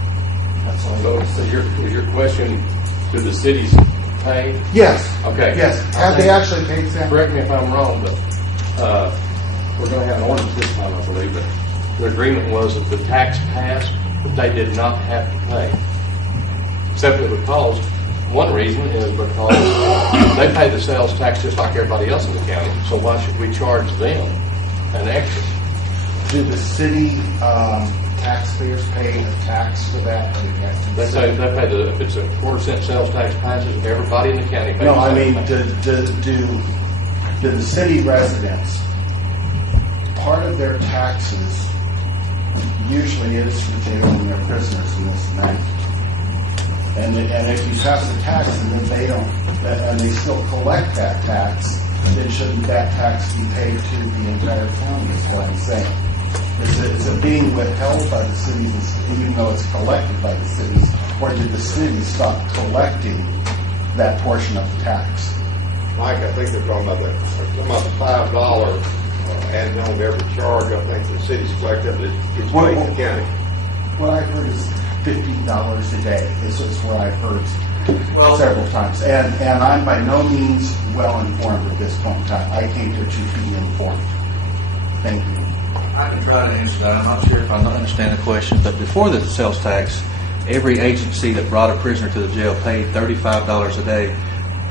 That's all. So is your question, do the cities pay? Yes. Okay. Yes. Have they actually paid, Sam? Correct me if I'm wrong, but we're going to have an ordinance this time, I believe, but the agreement was that the tax passed, but they did not have to pay. Simply because, one reason is because they pay the sales tax just like everybody else in the county, so why should we charge them an extra? Do the city taxpayers pay a tax for that? They pay if it's a 4% sales tax passes, everybody in the county pays. No, I mean, do the city residents, part of their taxes usually is for jailing their prisoners and this and that. And if you pass a tax and then they don't, and they still collect that tax, then shouldn't that tax be paid to the entire county, is what I'm saying. Is it being withheld by the cities, even though it's collected by the cities, or did the cities stop collecting that portion of the tax? Mike, I think they're talking about the $5 added on to every charge. I think the city's collective is paid to the county. What I heard is $50 a day. This is what I've heard several times. And I'm by no means well informed at this point in time. I came here to be informed. Thank you. I can try to answer that. I'm not sure if I understand the question, but before the sales tax, every agency that brought a prisoner to the jail paid $35 a day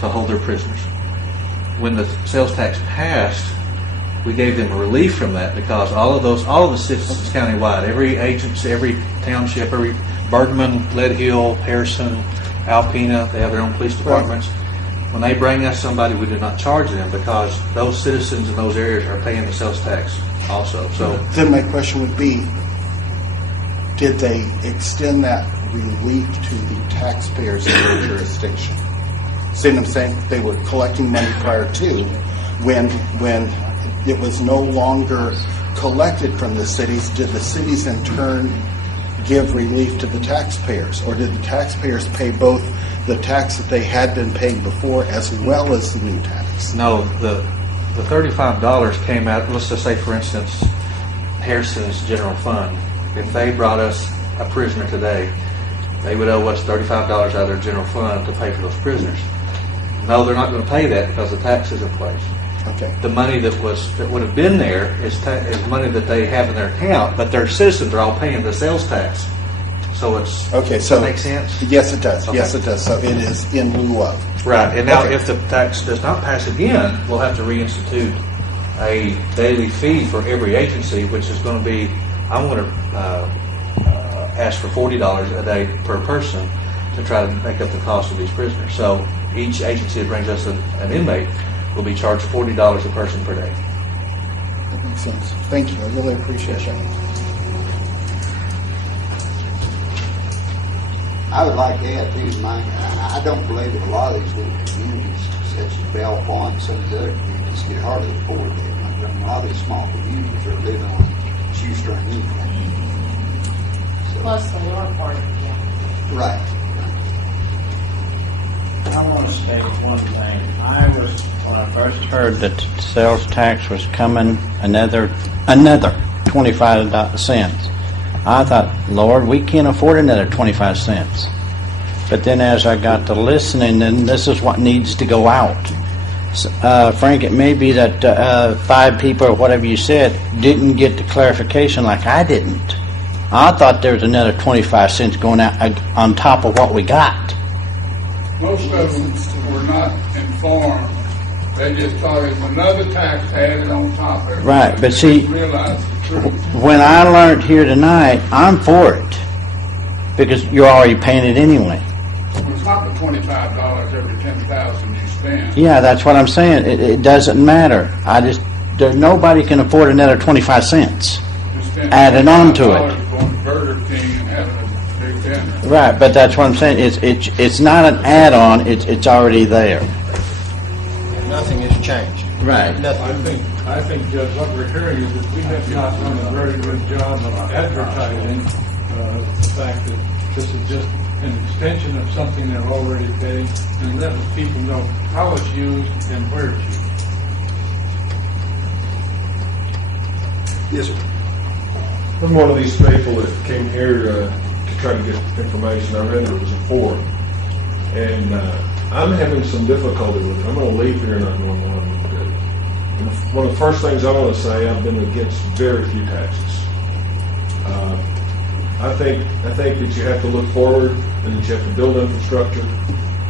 to hold their prisoners. When the sales tax passed, we gave them relief from that because all of the citizens countywide, every agency, every township, every Bergman, Lead Hill, Harrison, Alpena, they have their own police departments. When they bring us somebody, we do not charge them because those citizens in those areas are paying the sales tax also. So then my question would be, did they extend that relief to the taxpayers in their jurisdiction? See what I'm saying? They were collecting money prior to when it was no longer collected from the cities. Did the cities in turn give relief to the taxpayers, or did the taxpayers pay both the tax that they had been paying before as well as the new tax? No, the $35 came out, let's just say, for instance, Harrison's general fund. If they brought us a prisoner today, they would owe us $35 out of their general fund to pay for those prisoners. No, they're not going to pay that because the tax is in place. Okay. The money that would have been there is money that they have in their account, but their citizens are all paying the sales tax. So it's okay. So does that make sense? Yes, it does. Okay. Yes, it does. So it is in lieu of. Right. And now, if the tax does not pass again, we'll have to reinstitute a daily fee for every agency, which is going to be, I'm going to ask for $40 a day per person to try to make up the cost of these prisoners. So each agency that brings us an inmate will be charged $40 a person per day. That makes sense. Thank you. I really appreciate that. I would like to add too, Mike, I don't believe that a lot of these little communities, such as Bell Point and some of the other communities, can hardly afford that. I mean, a lot of these small communities are living on shoestring income. Plus, they are part of the county. Right. I want to state one thing. When I first heard that the sales tax was coming another 25 cents, I thought, Lord, we can't afford another 25 cents. But then as I got to listening, then this is what needs to go out. Frank, it may be that 5 people or whatever you said didn't get the clarification like I didn't. I thought there was another 25 cents going out on top of what we got. Most of them were not informed form. They just thought it was another tax added on top of it. Right, but see, They didn't realize the truth. when I learned here tonight, I'm for it. Because you're already paying it anyway. It's not the $25 every 10,000 you spend. Yeah, that's what I'm saying. It doesn't matter. Nobody can afford another 25 cents. You spend Added on to $25 it. Going to Burger King and having a big dinner. Right, but that's what I'm saying. It's not an add-on. It's already there. Nothing has changed. Right. I think, Judge, what we're hearing is that we have not done a very good job of advertising the fact that this is just an extension of something they're already paying, and letting people know how it's used and where it's used. Yes, sir. I'm one of these people that came here to try to get information. I read it was a forum, and I'm having some difficulty with it. I'm going to leave here and I'm going to want to do it. And one of the first things I want to say, I've been against very few taxes. I think that you have to look forward, and that you have to build infrastructure,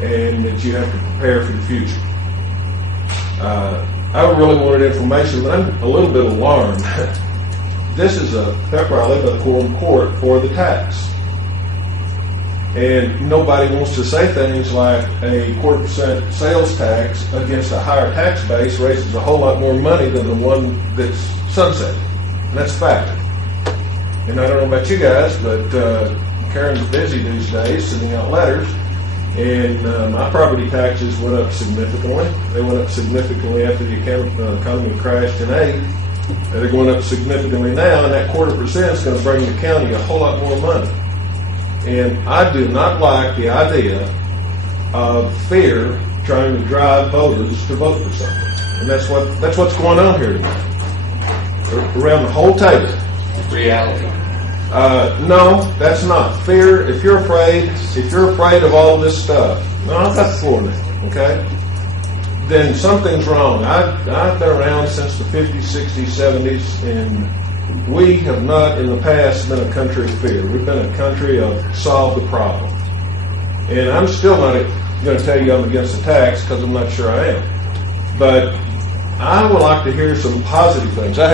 and that you have to prepare for the future. I really wanted information, but I'm a little bit alarmed. This is a pep rally by the Quorum Court for the tax. And nobody wants to say things like a 0.25% sales tax against a higher tax base raises a whole lot more money than the one that's sunsetted. And that's a fact. And I don't know about you guys, but Karen's busy these days sending out letters. And my property taxes went up significantly. They went up significantly after the economy crashed in 2008. They're going up significantly now, and that 0.25% is going to bring the county a whole lot more money. And I do not like the idea of fear trying to drive voters to vote for something. And that's what's going on here tonight. Around the whole table. Reality. No, that's not. Fear, if you're afraid of all this stuff, no, I'm not for that, okay? Then something's wrong. I've been around since the 50s, 60s, 70s, and we have not in the past been a country of fear. We've been a country of solve the problem. And I'm still not going to tell you I'm against the tax because I'm not sure I am. But I would like to hear some positive things. I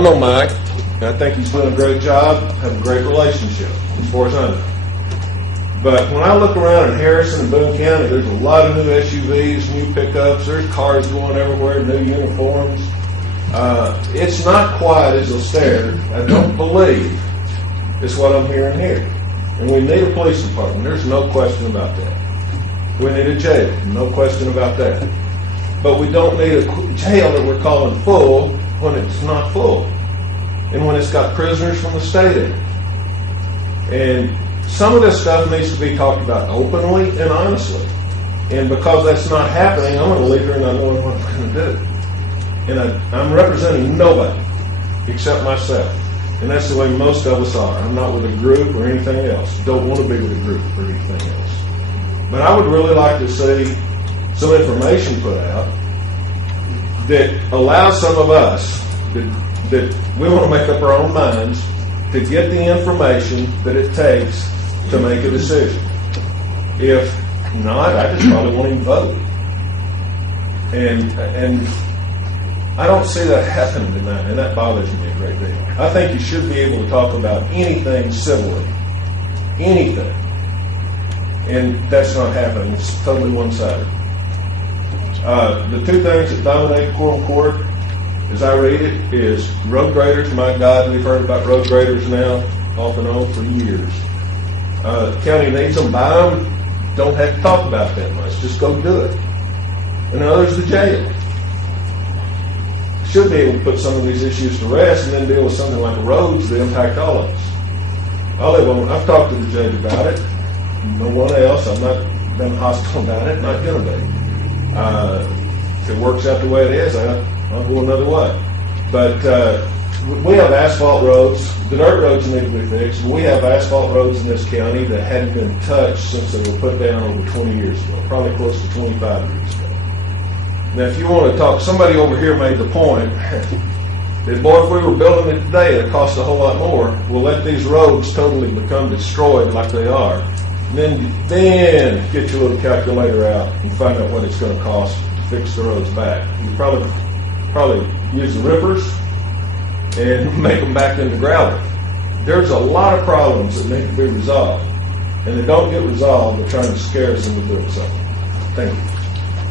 know Mike. I think he's doing a great job, have a great relationship, as far as I know. But when I look around in Harrison and Boone County, there's a lot of new SUVs, new pickups, there's cars going everywhere, new uniforms. It's not quite as austere, I don't believe, is what I'm hearing here. And we need a police department, there's no question about that. We need a jail, no question about that. But we don't need a jail that we're calling full when it's not full. And when it's got prisoners from the state in it. And some of this stuff needs to be talked about openly and honestly. And because that's not happening, I'm going to leave here not knowing what I'm going to do. And I'm representing nobody except myself. And that's the way most of us are. I'm not with a group or anything else. Don't want to be with a group or anything else. But I would really like to see some information put out that allows some of us that we want to make up our own minds to get the information that it takes to make a decision. If not, I just probably won't even vote. And I don't see that happening tonight, and that bothers me a great deal. I think you should be able to talk about anything civilly. Anything. And that's not happening. It's totally one-sided. The two things that dominate Quorum Court, as I read it, is road graders. My God, we've heard about road graders now off and on for years. The county needs them, buy them, don't have to talk about that much. Just go do it. And others, the jail. Should be able to put some of these issues to rest and then deal with something like roads that impact all of us. I've talked to the judge about it. No one else. I've not been hostile about it. Not going to be. If it works out the way it is, I'll go another way. But we have asphalt roads. The dirt roads need to be fixed. We have asphalt roads in this county that hadn't been touched since they were put down over 20 years ago, probably close to 25 years ago. Now, if you want to talk, somebody over here made the point that, boy, if we were building it today, it'd cost a whole lot more. We'll let these roads totally become destroyed like they are. And then get your little calculator out and find out what it's going to cost fix the roads back. You probably use the rippers and make them back into gravel. There's a lot of problems that need to be resolved, and they don't get resolved. They're trying to scare us into doing something. Thank you.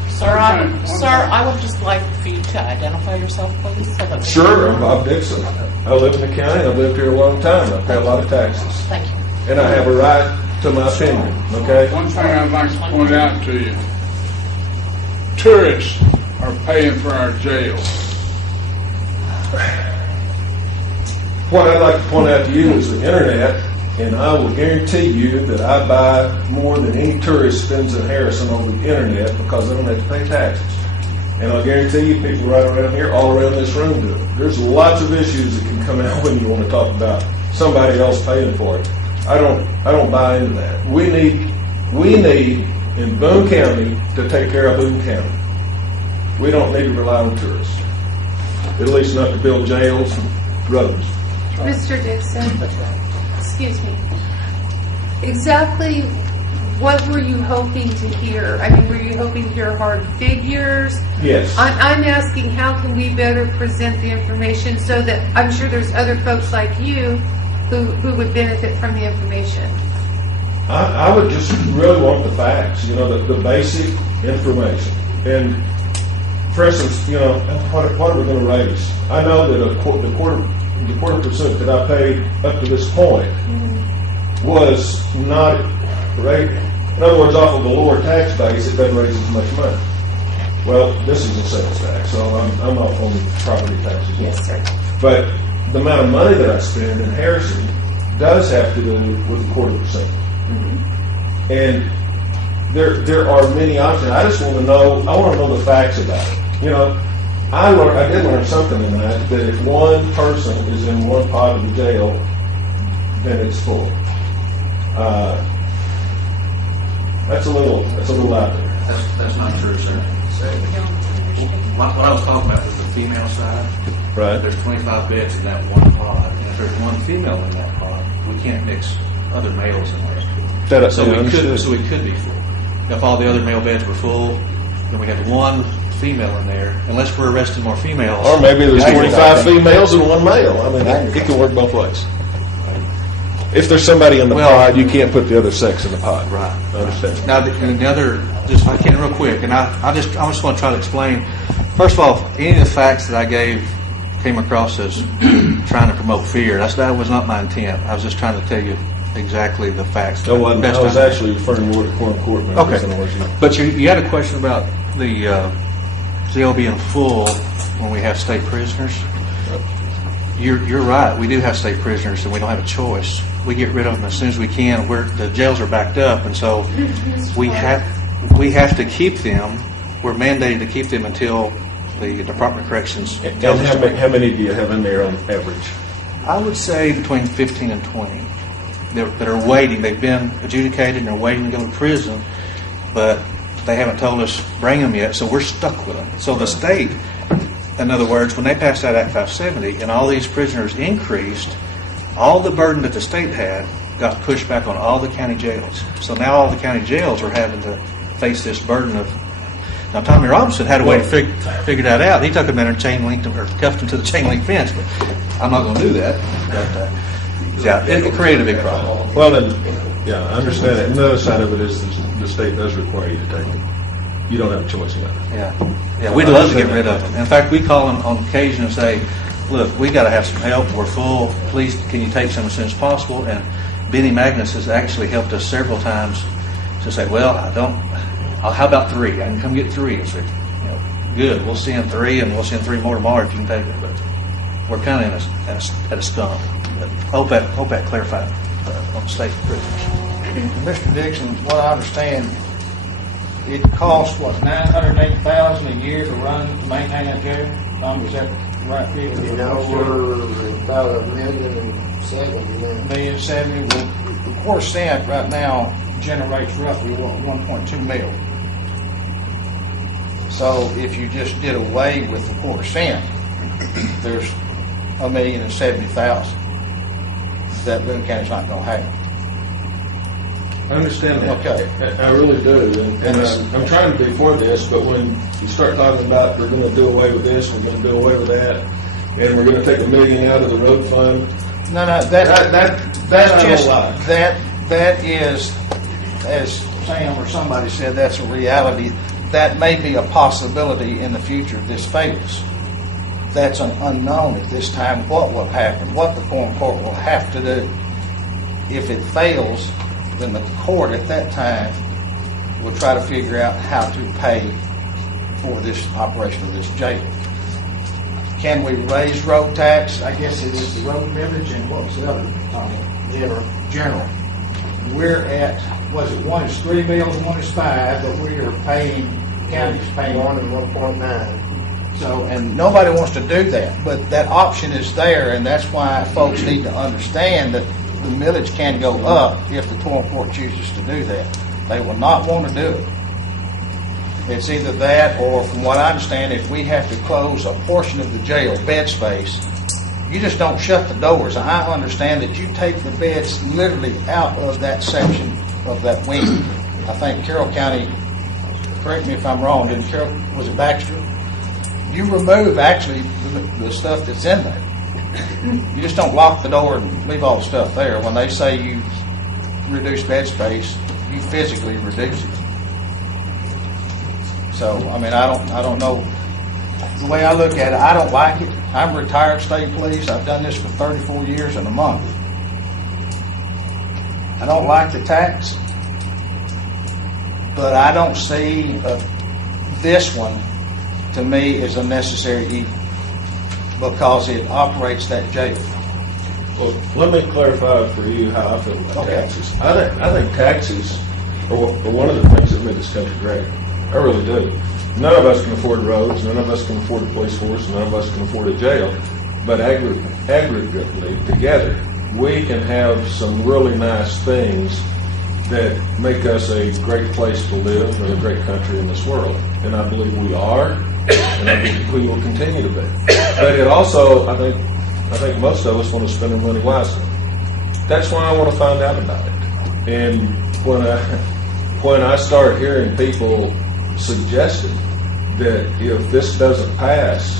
Sir, I would just like for you to identify yourself, please. So that Sure, I'm Bob Dixon. I live in the county. I've lived here a long time. I pay a lot of taxes. Thank you. And I have a right to my opinion, okay? One thing I'd like to point out to you, tourists are paying for our jail. What I'd like to point out to you is the internet, and I will guarantee you that I buy more than any tourist spends in Harrison over the internet because I don't have to pay taxes. And I'll guarantee you people right around here, all around this room do it. There's lots of issues that can come out when you want to talk about somebody else paying for it. I don't buy into that. We need in Boone County to take care of Boone County. We don't need to rely on tourists. At least not to build jails and roads. Mr. Dixon, excuse me. Exactly what were you hoping to hear? I mean, were you hoping to hear hard figures? Yes. I'm asking how can we better present the information so that I'm sure there's other folks like you who would benefit from the information. I would just really want the facts, the basic information. And for instance, what are we going to raise? I know that the quarter percent that I paid up to this point was not right. In other words, off of the lower tax base, it doesn't raise as much money. Well, this is a sales tax, so I'm off on property taxes. Yes, sir. But the amount of money that I spend in Harrison does have to do with the quarter percent. And there are many options. I just want to know the facts about it. I did learn something in that if one person is in one part of the jail, then it's full. That's a little out there. That's not true, sir. What I was talking about was the female side. Right. There's 25 beds in that one pod, and if there's one female in that pod, we can't mix other males in there. So we could be full. If all the other male beds were full, then we have one female in there, unless we're arresting more females. Or maybe there's 25 females and one male. I mean, it can work both ways. If there's somebody in the pod, you can't put the other sex in the pod. Right. I understand. Now, the other, just I can real quick, and I just want to try to explain. First of all, any of the facts that I gave came across as trying to promote fear. That was not my intent. I was just trying to tell you exactly the facts. I was actually referring more to Quorum court members. Okay. But you had a question about the jail being full when we have state prisoners. You're right. We do have state prisoners, and we don't have a choice. We get rid of them as soon as we can. The jails are backed up, and so we have to keep them. We're mandated to keep them until the Department of Corrections. And how many do you have in there on average? I would say between 15 and 20 that are waiting. They've been adjudicated and they're waiting to go to prison, but they haven't told us bring them yet, so we're stuck with them. So the state, in other words, when they passed out Act 570 and all these prisoners increased, all the burden that the state had got pushed back on all the county jails. So now all the county jails are having to face this burden of. Now Tommy Robinson had a way to figure that out. He took them in and cuffed them to the chain link fence, but I'm not going to do that. But, it created a big problem. Well, then, yeah, I understand that. And the other side of it is the state does require you to take them. You don't have a choice in that. Yeah, we'd love to get rid of them. In fact, we call them on occasion and say, look, we got to have some help. We're full. Please, can you take some as soon as possible? And Benny Magnus has actually helped us several times to say, well, how about 3? I can come get 3. And say, good, we'll send 3, and we'll send 3 more tomorrow if you can take it. But we're kind of at a stump. But hope that clarified on state prisoners. Mr. Dixon, what I understand, it costs $908,000 a year to maintain that jail. Tom, is that right? We're about $1,070,000. $1,070,000. Well, the core stamp right now generates roughly 1.2 million. So if you just did away with the quarter cent, there's $1,070,000 that Boone County's not going to have. I understand that. Okay. I really do, and I'm trying to be for this, but when you start talking about we're going to do away with this, we're going to do away with that, and we're going to take $1 million out of the road fund, No, that's I just, don't like. that is, as Sam or somebody said, that's a reality. That may be a possibility in the future if this fails. That's an unknown at this time. What will happen? What the Quorum Court will have to do. If it fails, then the court at that time will try to figure out how to pay for this operation of this jail. Can we raise road tax? I guess it is the road millage and what was the other? General. We're at, one is 3 mills, one is 5, but we are paying, county's paying 1 and 1.9. So, and nobody wants to do that, but that option is there, and that's why folks need to understand that the millage can go up if the Quorum Court chooses to do that. They will not want to do it. It's either that, or from what I understand, if we have to close a portion of the jail bed space, you just don't shut the doors. I understand that you take the beds literally out of that section of that wing. I think Carroll County, correct me if I'm wrong, didn't Carroll, was it Baxter? You remove actually the stuff that's in there. You just don't lock the door and leave all the stuff there. When they say you reduce bed space, you physically reduce it. So, I mean, I don't know. The way I look at it, I don't like it. I'm retired state police. I've done this for 34 years and a month. I don't like the tax, but I don't see this one, to me, is a necessary evil because it operates that jail. Well, let me clarify for you how I feel about taxes. I think taxes are one of the things that make this country great. I really do. None of us can afford roads, none of us can afford a police force, none of us can afford a jail, but aggregately together, we can have some really nice things that make us a great place to live and a great country in this world. And I believe we are, and I believe we will continue to be. But it also, I think most of us want to spend our money wisely. That's why I want to find out about it. And when I start hearing people suggesting that if this doesn't pass,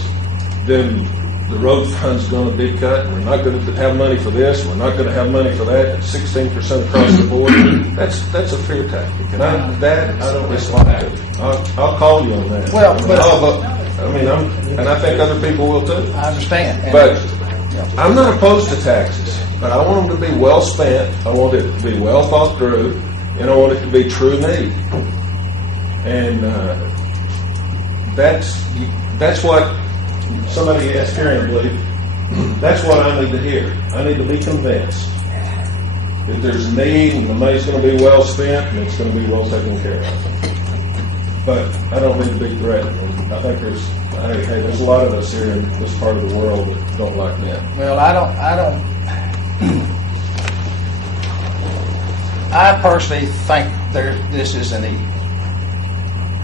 then the road fund's going to be cut, we're not going to have money for this, we're not going to have money for that, 16% across the board, that's a fear tactic. And I don't respond to it. I'll call you on that. Well, and I think other people will too. I understand. But I'm not opposed to taxes, but I want them to be well spent, I want it to be well thought through, and I want it to be true need. And that's what somebody asked here, I believe. That's what I need to hear. I need to be convinced that there's a need and the money's going to be well spent and it's going to be well taken care of. But I don't need to be threatened. I think there's a lot of us here in this part of the world that don't like that. Well, I personally think this is an evil.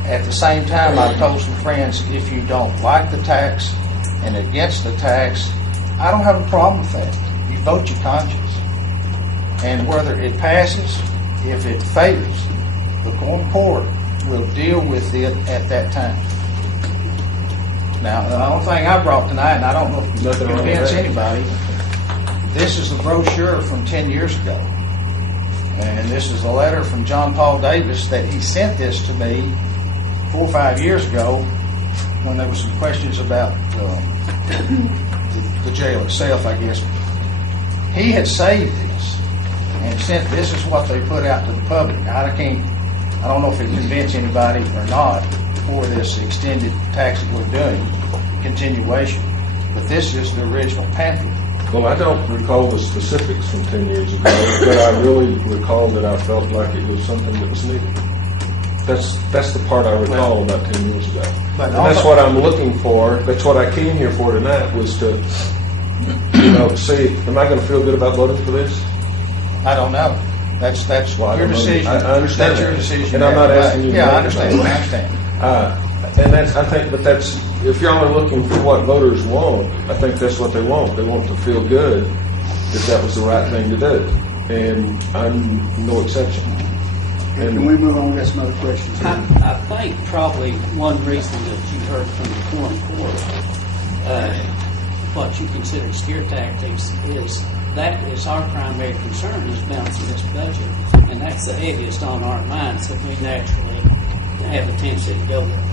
At the same time, I've told some friends, if you don't like the tax and against the tax, I don't have a problem with that. You vote your conscience. And whether it passes, if it fails, the Quorum Court will deal with it at that time. Now, the only thing I brought tonight, and I don't know if it convince anybody, this is the brochure from 10 years ago. And this is a letter from John Paul Davis that he sent this to me 4 or 5 years ago when there were some questions about the jail itself, I guess. He had saved this and sent, this is what they put out to the public. I don't know if it convinced anybody or not for this extended tax that we're doing, continuation, but this is the original pamphlet. Well, I don't recall the specifics from 10 years ago, but I really recall that I felt like it was something that was needed. That's the part I recall about 10 years ago. And that's what I'm looking for. That's what I came here for tonight, was to, see, am I going to feel good about voting for this? I don't know. That's your decision. I understand. That's your decision. And I'm not asking you to I make it. understand. And if y'all are looking for what voters want, I think that's what they want. They want to feel good that was the right thing to do. And I'm no exception. Okay, can we move on to some other questions? I think probably one reason that you heard from the Quorum Court, what you consider scare tactics is that is our primary concern is balancing this budget. And that's the heaviest on our minds, so we naturally have a tendency to go there.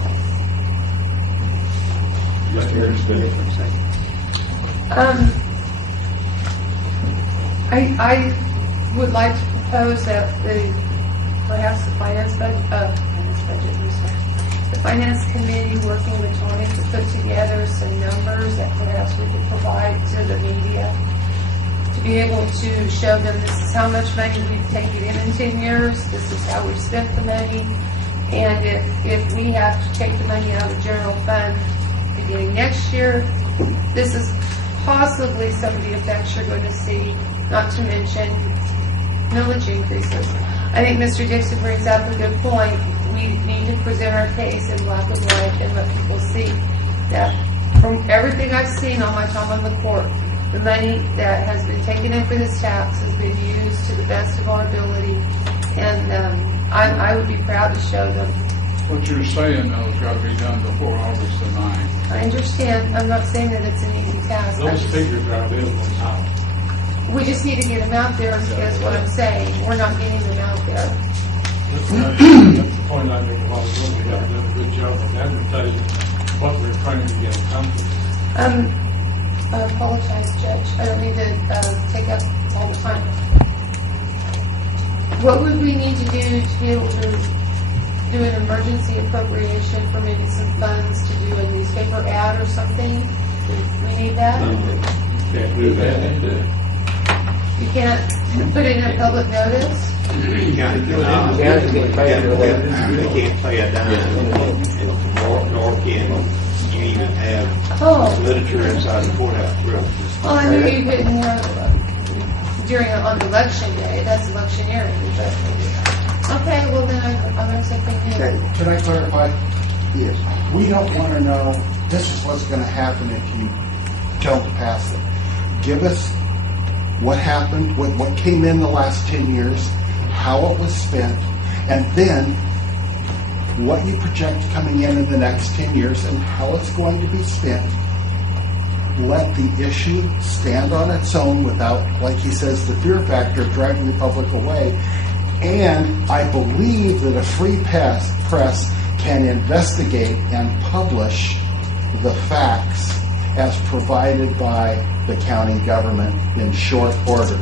I would like to propose that perhaps the finance committee working with Tony to put together some numbers that perhaps we could provide to the media to be able to show them this is how much money we've taken in 10 years, this is how we've spent the money, and if we have to take the money out of the general fund beginning next year, this is possibly some of the effects you're going to see, not to mention millage increases. I think Mr. Dixon brings up a good point. We need to present our case in black and white and let people see that from everything I've seen on my time on the court, the money that has been taken in for this tax has been used to the best of our ability, and I would be proud to show them. What you're saying, though, has got to be done before August the 9th. I understand. I'm not saying that it's an easy task. Those figures are available now. We just need to get them out there, is what I'm saying. We're not getting them out there. That's the point I make a lot of them. We haven't done a good job of advertising what we're trying to get accomplished. I apologize, Judge. I don't mean to take up all the time. What would we need to do to be able to do an emergency appropriation for maybe some funds to do a newspaper ad or something? We need that? Can't do that. You can't put it in a public notice? They can't pay a dime, nor can you even have literature inside the courthouse. Well, I knew you couldn't have on election day. That's electioneering. Okay, well then I'm going to say thank you. Can I clarify? Yes. We don't want to know this is what's going to happen if you don't pass it. Give us what happened, what came in the last 10 years, how it was spent, and then what you project coming in the next 10 years and how it's going to be spent. Let the issue stand on its own without, like he says, the fear factor of driving the public away. And I believe that a free press can investigate and publish the facts as provided by the county government in short order.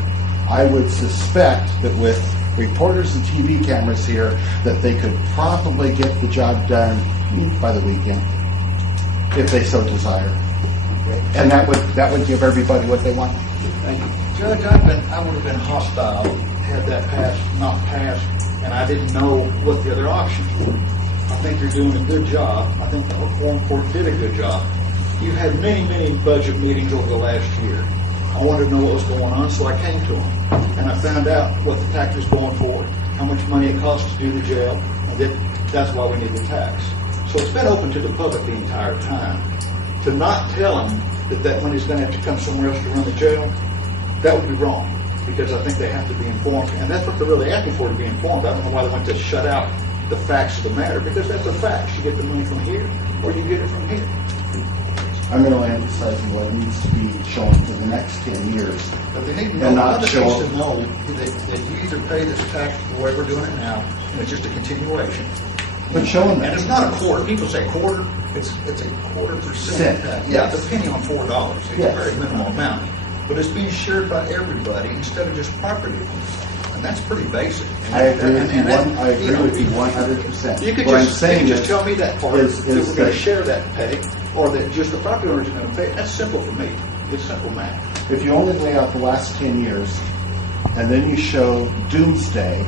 I would suspect that with reporters and TV cameras here, that they could probably get the job done by the weekend, if they so desire. And that would give everybody what they want. Thank you. Judge, I would have been hostile had that not passed, and I didn't know what the other options were. I think you're doing a good job. I think the Quorum Court did a good job. You've had many, many budget meetings over the last year. I wanted to know what was going on, so I came to them. And I found out what the tax was going for, how much money it costs to do the jail, and that's why we need the tax. So it's been open to the public the entire time. To not tell them that money's going to have to come somewhere else to run the jail, that would be wrong, because I think they have to be informed. And that's what they're really asking for, to be informed. I don't know why they want to shut out the facts of the matter, because that's the facts. You get the money from here, or you get it from here. I'm going to emphasize what needs to be shown for the next 10 years. But they need to and know, not show to know that you either pay this tax the way we're doing it now, and it's just a continuation. But showing that. And it's not a quarter. People say quarter. It's a 0.25%. Yeah, depending on $4. It's a very minimal amount. But it's being shared by everybody instead of just property owners. And that's pretty basic. I agree with you 100%. You could just tell me that part, that we're going to share that pay, or that just the property owners are going to pay. That's simple for me. It's simple math. If you only lay out the last 10 years, and then you show doomsday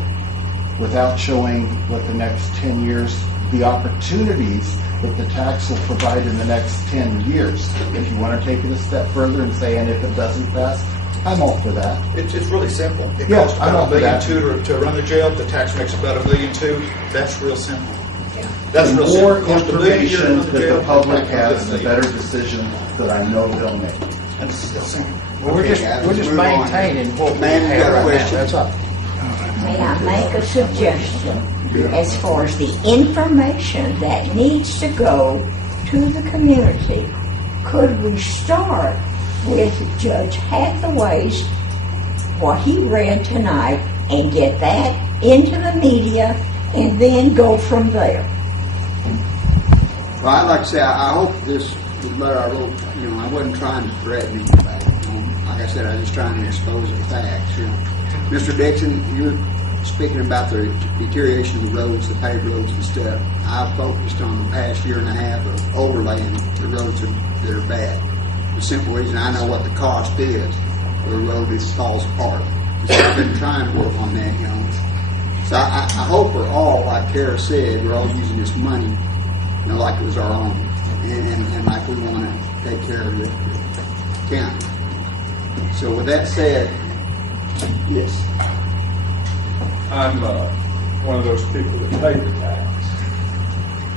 without showing what the next 10 years, the opportunities that the tax will provide in the next 10 years. If you want to take it a step further and say, and if it doesn't pass, I'm all for that. It's really simple. It costs about $1.2 million to run the jail. The tax makes about $1.2 million. That's real simple. That's the real more simple. information that the public has, the better decision that I know they'll make. That's simple. We're just maintaining what we Man, you got a have right now. question? That's all. may I make a suggestion as far as the information that needs to go to the community? Could we start with Judge Hathaway's, what he read tonight, and get that into the media, and then go from there? Well, I'd like to say, I hope this letter I wrote, I wasn't trying to threaten anybody. Like I said, I was just trying to expose the facts. Mr. Dixon, you're speaking about the deterioration of the roads, the paved roads and stuff. I've focused on the past year and a half of overlaying the roads that are bad. The simple reason I know what the cost is, the road is falls apart. So I've been trying to work on that, So I hope we're all, like Kara said, we're all using this money, like it was our own, and like we want to take care of the county. So with that said, yes. I'm one of those people that pay the tax.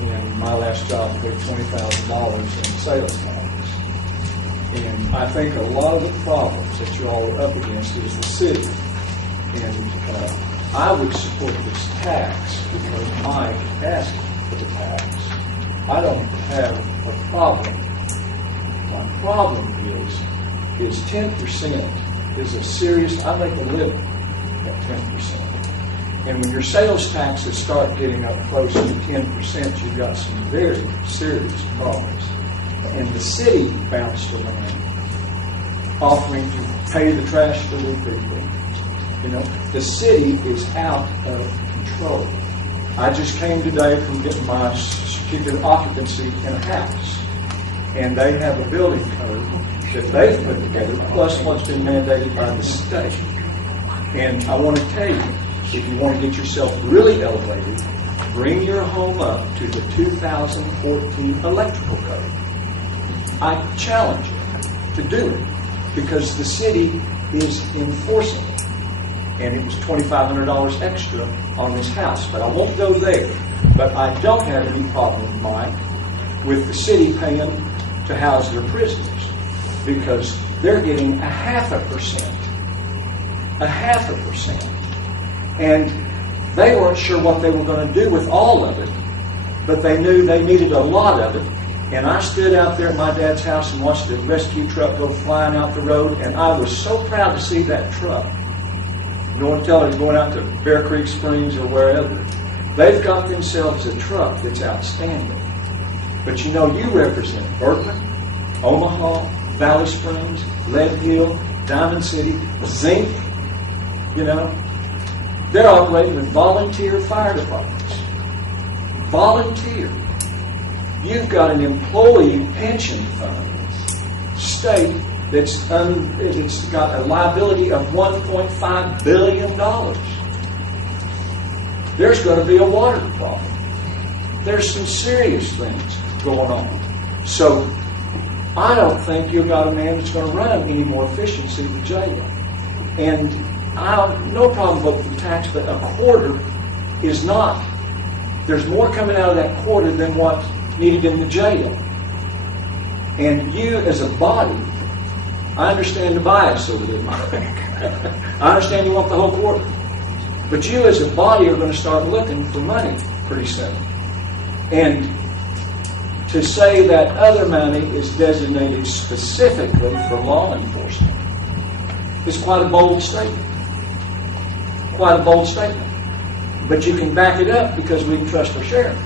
And my last job paid $20,000 in sales tax. And I think a lot of the problems that you all are up against is the city. And I would support this tax because Mike asked for the tax. I don't have a problem. My problem is 10% is a serious, I make a living at 10%. And when your sales taxes start getting up close to 10%, you've got some very serious problems. And the city bounced around, offering to pay the trash for their people. The city is out of control. I just came today from getting my certificate of occupancy in a house. And they have a building code that they've put together, plus what's been mandated by the state. And I want to tell you, if you want to get yourself really elevated, bring your home up to the 2014 electrical code. I challenge you to do it because the city is enforcing it. And it was $2,500 extra on this house. But I won't go there. But I don't have any problem, Mike, with the city paying to house their prisoners because they're getting 0.5%. 0.5%. And they weren't sure what they were going to do with all of it, but they knew they needed a lot of it. And I stood out there at my dad's house and watched the rescue truck go flying out the road, and I was so proud to see that truck. No one tell them going out to Bear Creek Springs or wherever. They've got themselves a truck that's outstanding. But you represent Berkeley, Omaha, Valley Springs, Lead Hill, Diamond City, Zinc, They're operating with volunteer fire departments. Volunteer. You've got an employee pension fund state that's got a liability of $1.5 billion. There's going to be a water problem. There's some serious things going on. So I don't think you've got a man that's going to run any more efficiency than jail. And I have no problem voting for tax, but a quarter is not. There's more coming out of that quarter than what's needed in the jail. And you as a body, I understand the bias over there, Mike. I understand you want the whole quarter. But you as a body are going to start looking for money pretty soon. And to say that other money is designated specifically for law enforcement is quite a bold statement. Quite a bold statement. But you can back it up because we trust our sheriff.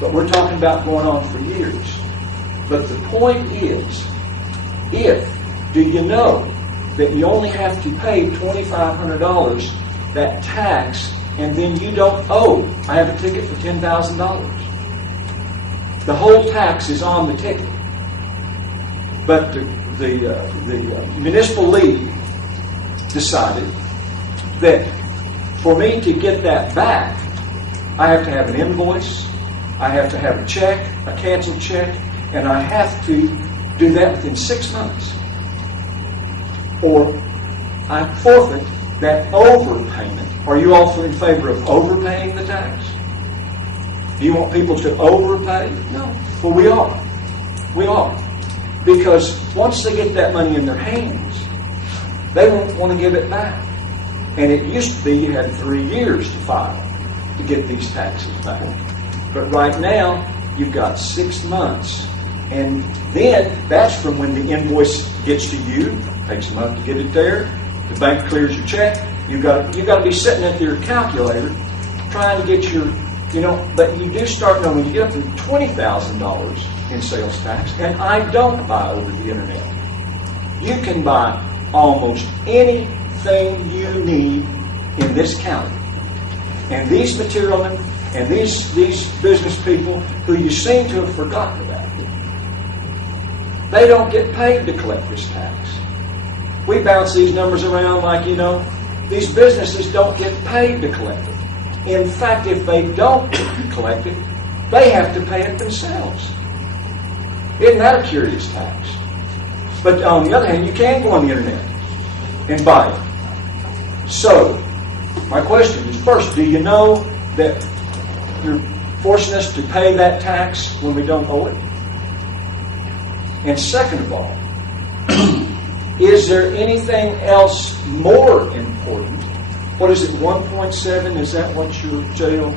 But we're talking about going on for years. But the point is, do you know that you only have to pay $2,500 that tax, and then you don't owe? I have a ticket for $10,000. The whole tax is on the ticket. But the municipal league decided that for me to get that back, I have to have an invoice, I have to have a check, a canceled check, and I have to do that within 6 months. Or I forfeit that overpayment. Are you all in favor of overpaying the tax? Do you want people to overpay? No. Well, we are. We are. Because once they get that money in their hands, they won't want to give it back. And it used to be you had 3 years to file to get these taxes back. But right now, you've got 6 months. And then that's from when the invoice gets to you. Takes a month to get it there. The bank clears your check. You've got to be sitting at your calculator trying to get your, but you do start knowing when you get up to $20,000 in sales tax, and I don't buy over the internet. You can buy almost anything you need in this county. And these materialmen and these business people who you seem to have forgotten about, they don't get paid to collect this tax. We bounce these numbers around like, these businesses don't get paid to collect it. In fact, if they don't collect it, they have to pay it themselves. Isn't that a curious tax? But on the other hand, you can go on the internet and buy it. So, my question is, first, do you know that you're forcing us to pay that tax when we don't owe it? And second of all, is there anything else more important? What is it, 1.7? Is that what your jail?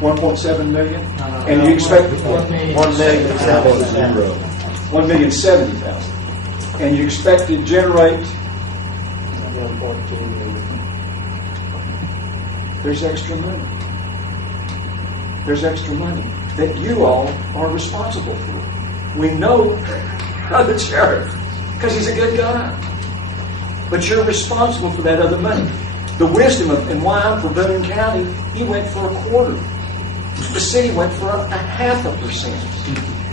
1.7 million? And you expect 1,070,000. And you expect to generate 1.2 million. There's extra money. There's extra money that you all are responsible for. We know the sheriff because he's a good guy. But you're responsible for that other money. The wisdom of, and why I'm for Boone County, he went for 1/4. The city went for 0.5%.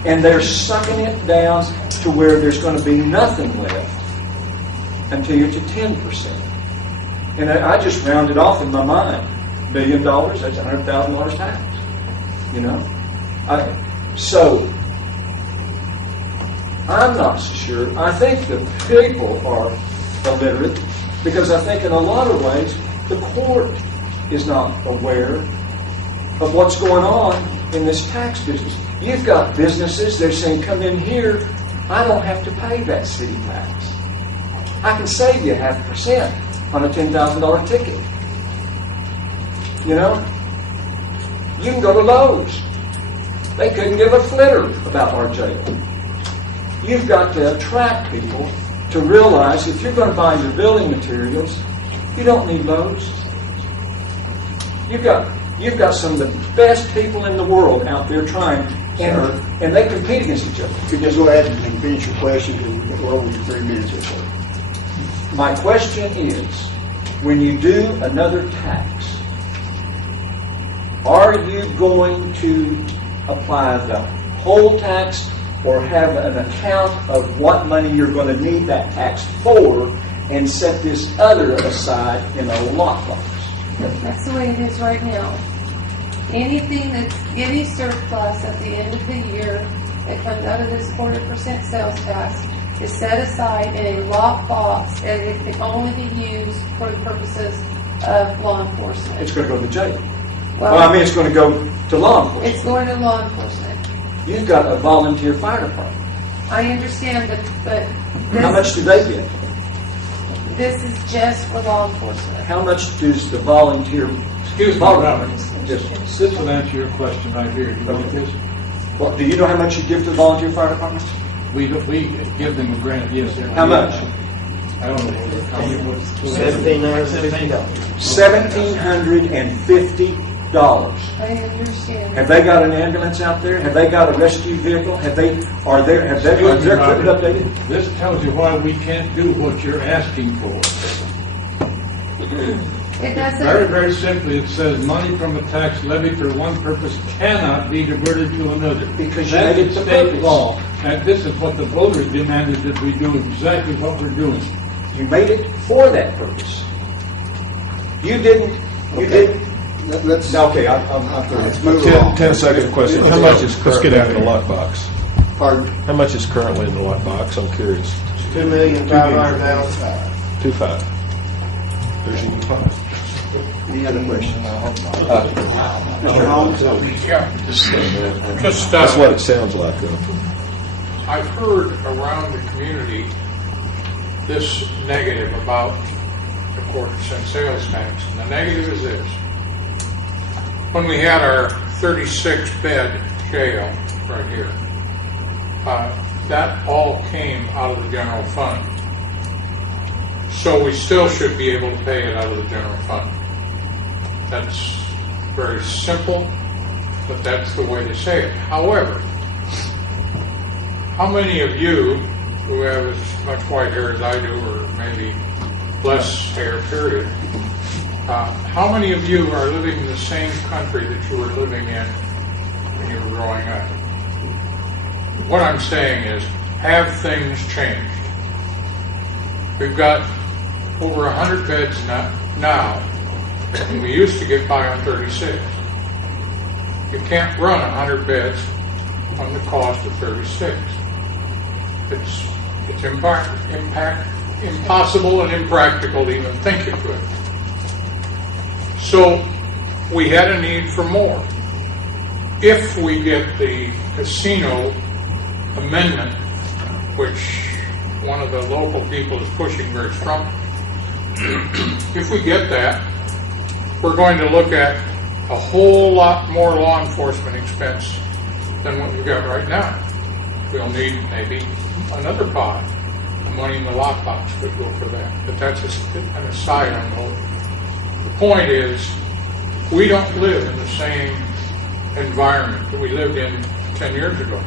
And they're sucking it down to where there's going to be nothing left until you're to 10%. And I just rounded off in my mind. $1 million, that's $100,000 tax. So, I'm not so sure. I think the people are illiterate because I think in a lot of ways the court is not aware of what's going on in this tax business. You've got businesses, they're saying, come in here, I don't have to pay that city tax. I can save you 0.5% on a $10,000 ticket. You can go to Lowe's. They couldn't give a flitter about our jail. You've got to attract people to realize if you're going to buy your building materials, you don't need Lowe's. You've got some of the best people in the world out there trying, and they compete against each other. You just go ahead and finish your question because we're over your 3 minutes or so. My question is, when you do another tax, are you going to apply the whole tax or have an account of what money you're going to need that tax for and set this other aside in a lockbox? That's the way it is right now. Any surplus at the end of the year that comes out of this 0.25% sales tax is set aside in a lockbox and it can only be used for the purposes of law enforcement. It's going to go to jail. Well, it's going to go to law enforcement. It's going to law enforcement. You've got a volunteer fire department. I understand, but how much do they get? This is just for law enforcement. How much does the volunteer? Excuse me, Robert. This will answer your question right here. You want this? Well, do you know how much you give to the volunteer fire departments? We give them a grant, yes. How much? I don't know. $1,750. I understand. Have they got an ambulance out there? Have they got a rescue vehicle? Have their equipment updated? This tells you why we can't do what you're asking for. It doesn't. Very, very simply, it says money from a tax levy for one purpose cannot be diverted to another. Because that is the state purpose. law. And this is what the voters demanded that we do exactly what we're doing. You made it for that purpose. You didn't. Let's Okay, let's move along. 10-second question. How much is currently in the lockbox? Pardon? How much is currently in the lockbox? I'm curious. $2,500,000. 2.5. There's even 5. Any other questions? Mr. Holmes? That's what it sounds like. I've heard around the community this negative about the quarter-cent sales tax. And the negative is this. When we had our 36-bed jail right here, that all came out of the general fund. So we still should be able to pay it out of the general fund. That's very simple, but that's the way to say it. However, how many of you who have as much white hair as I do, or maybe less hair, period, how many of you are living in the same country that you were living in when you were growing up? What I'm saying is, have things changed? We've got over 100 beds now, and we used to get by on 36. You can't run 100 beds on the cost of 36. It's impossible and impractical to even think it could. So we had a need for more. If we get the casino amendment, which one of the local people is pushing very strongly, if we get that, we're going to look at a whole lot more law enforcement expense than what we've got right now. We'll need maybe another pot. The money in the lockbox would go for that. But that's an aside on the whole. The point is, we don't live in the same environment that we lived in 10 years ago,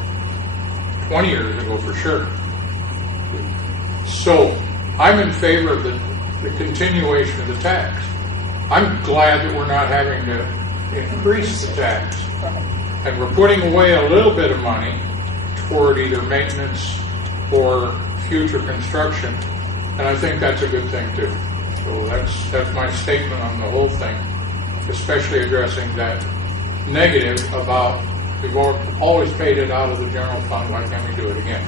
20 years ago for sure. So I'm in favor of the continuation of the tax. I'm glad that we're not having to increase the tax. And we're putting away a little bit of money toward either maintenance or future construction. And I think that's a good thing too. So that's my statement on the whole thing, especially addressing that negative about we've always paid it out of the general fund. Why can't we do it again?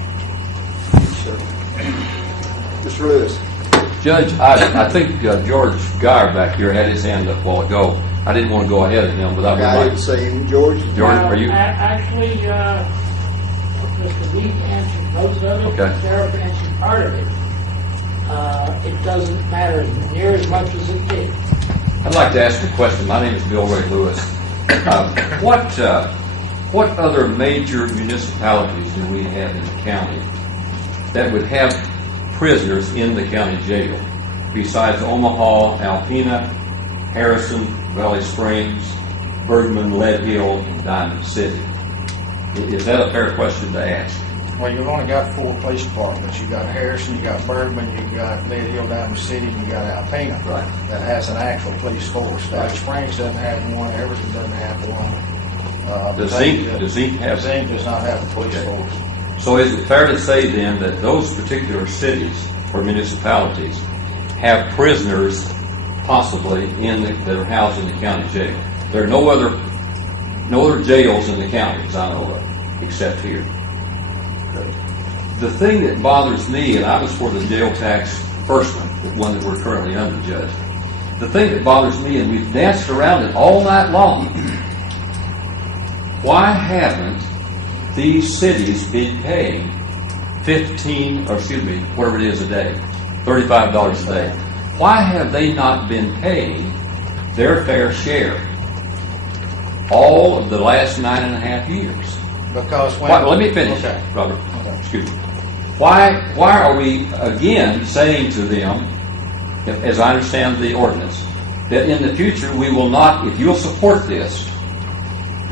Sure. Mr. Lewis. Judge, I think George Geyer back here had his hand up a while ago. I didn't want to go ahead of him, but I would I like didn't say him. George, are you? Actually, Mr. Week answered most of it. Okay. Sheriff answered part of it. It doesn't matter near as much as it did. I'd like to ask a question. My name is Bill Ray Lewis. What other major municipalities do we have in the county that would have prisoners in the county jail besides Omaha, Alpena, Harrison, Valley Springs, Bergman, Lead Hill, and Diamond City? Is that a fair question to ask? Well, you've only got 4 police departments. You got Harrison, you got Bergman, you got Lead Hill, Diamond City, and you got Alpena. Right. That has an actual police force. Valley Springs doesn't have one. Everton doesn't have one. Does Zeke have? Zeke does not have a police force. So is it fair to say then that those particular cities or municipalities have prisoners possibly that are housed in the county jail? There are no other jails in the county, as I know of, except here. The thing that bothers me, and I was for the jail tax first one, the one that we're currently under, Judge. The thing that bothers me, and we've danced around it all night long, why haven't these cities been paying whatever it is a day, $35 a day? Why have they not been paying their fair share all of the last 9.5 years? Because when... Let me finish, okay. Robert. Excuse me. Why are we again saying to them, as I understand the ordinance, that in the future we will not, if you'll support this,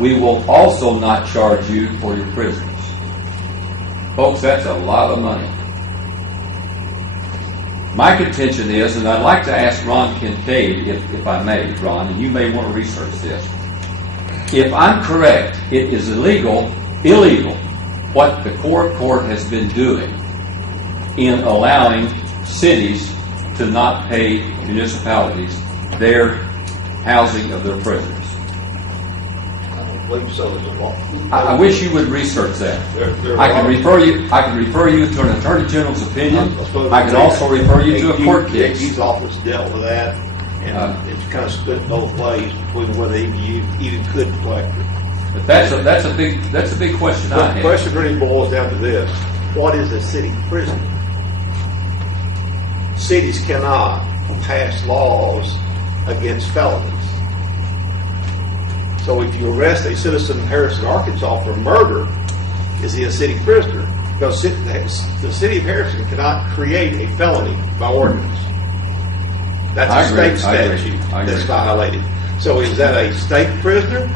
we will also not charge you for your prisoners? Folks, that's a lot of money. My contention is, and I'd like to ask Ron Kincaid, if I may, Ron, and you may want to research this. If I'm correct, it is illegal what the court has been doing in allowing cities to not pay municipalities their housing of their prisoners. I believe so as a law. I wish you would research that. I can refer you to an attorney general's opinion. I can also refer you to a court case. His office dealt with that, and it's kind of split both ways between whether you even could collect it. But that's a big question I have. The question really boils down to this: what is a city prison? cities cannot pass laws against felonies. So if you arrest a citizen in Harrison, Arkansas for murder, is he a city prisoner? Because the city of Harrison cannot create a felony by ordinance. That's a state statute that's violated. So is that a state prisoner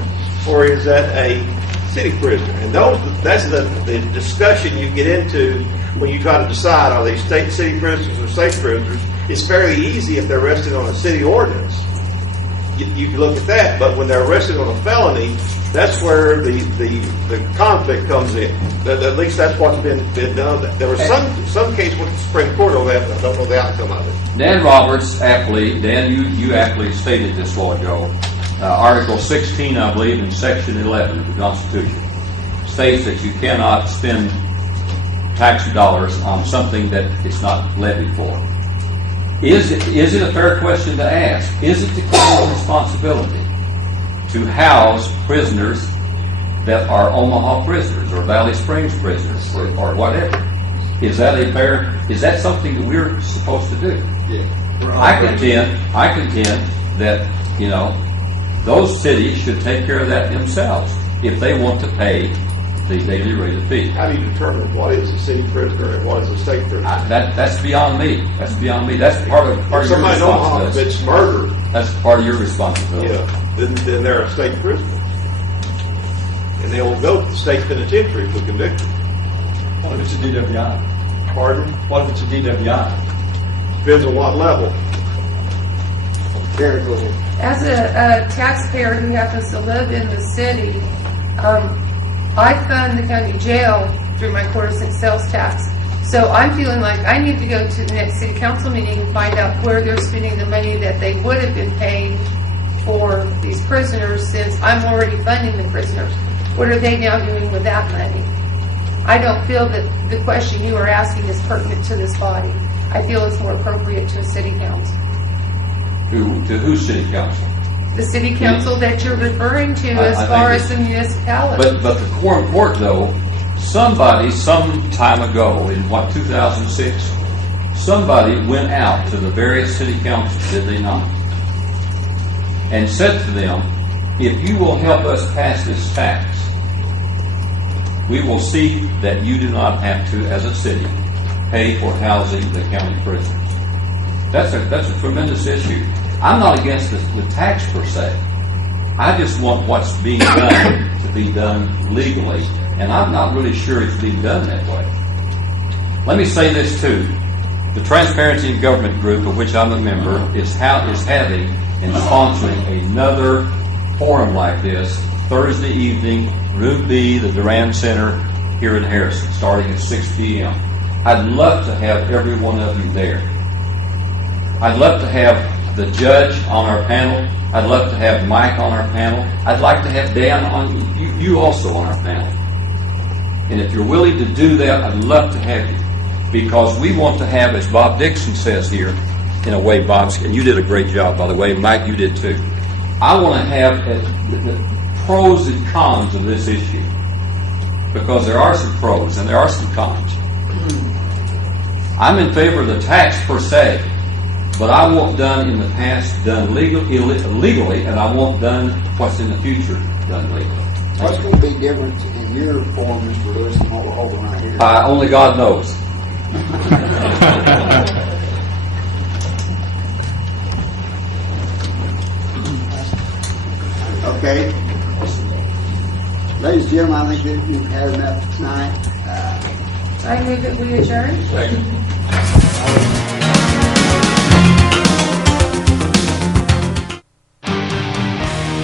or is that a city prisoner? And that's the discussion you get into when you try to decide, are they city prisoners or state prisoners? It's fairly easy if they're arrested on a city ordinance. You can look at that, but when they're arrested on a felony, that's where the conflict comes in. At least that's what's been done. There was some case with the Supreme Court on that, but I don't know the outcome of it. Dan Roberts aptly, Dan, you aptly stated this while ago. Article 16, I believe, in Section 11 of the Constitution states that you cannot spend tax dollars on something that it's not levied for. Is it a fair question to ask? Is it the county's responsibility to house prisoners that are Omaha prisoners or Valley Springs prisoners or whatever? Is that something that we're supposed to do? Yeah. I contend that, those cities should take care of that themselves if they want to pay the daily rate of fee. How do you determine what is a city prisoner and what is a state prisoner? That's beyond me. That's beyond me. That's part of your responsibility. If it's murder, that's part of your responsibility. Yeah, then they're a state prisoner, and they will go to the state penitentiary for conviction. What if it's a DWI? Pardon? What if it's a DWI? Depends on what level. Very good. As a taxpayer who happens to live in the city, I fund the county jail through my quarter cent sales tax. So I'm feeling like I need to go to the next city council meeting and find out where they're spending the money that they would have been paying for these prisoners, since I'm already funding the prisoners. What are they now doing with that money? I don't feel that the question you are asking is pertinent to this body. I feel it's more appropriate to a city council. To whose city council? The city council that you're referring to as far as the municipality. But the Quorum Court, though, somebody some time ago, in 2006, somebody went out to the various city councils, did they not? And said to them, if you will help us pass this tax, we will see that you do not have to, as a city, pay for housing the county prisoners. That's a tremendous issue. I'm not against the tax per se. I just want what's being done to be done legally, and I'm not really sure it's being done that way. Let me say this too. The Transparency in Government group, of which I'm a member, is having and sponsoring another forum like this Thursday evening, Room B, the Durand Center here in Harrison, starting at 6 p.m. I'd love to have every one of you there. I'd love to have the judge on our panel. I'd love to have Mike on our panel. I'd like to have Dan on, you also on our panel. And if you're willing to do that, I'd love to have you. Because we want to have, as Bob Dixon says here, in a way, Bob, and you did a great job, by the way, Mike, you did too. I want to have the pros and cons of this issue. Because there are some pros and there are some cons. I'm in favor of the tax per se, but I want done in the past done illegally, and I want done what's in the future done legally. What's going to be different in your form, Mr. Lewis, than what we're holding right here? Only God knows. Okay. Ladies and gentlemen, I think that we've had enough tonight. I move that we adjourn.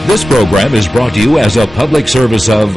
This program is brought to you as a public service of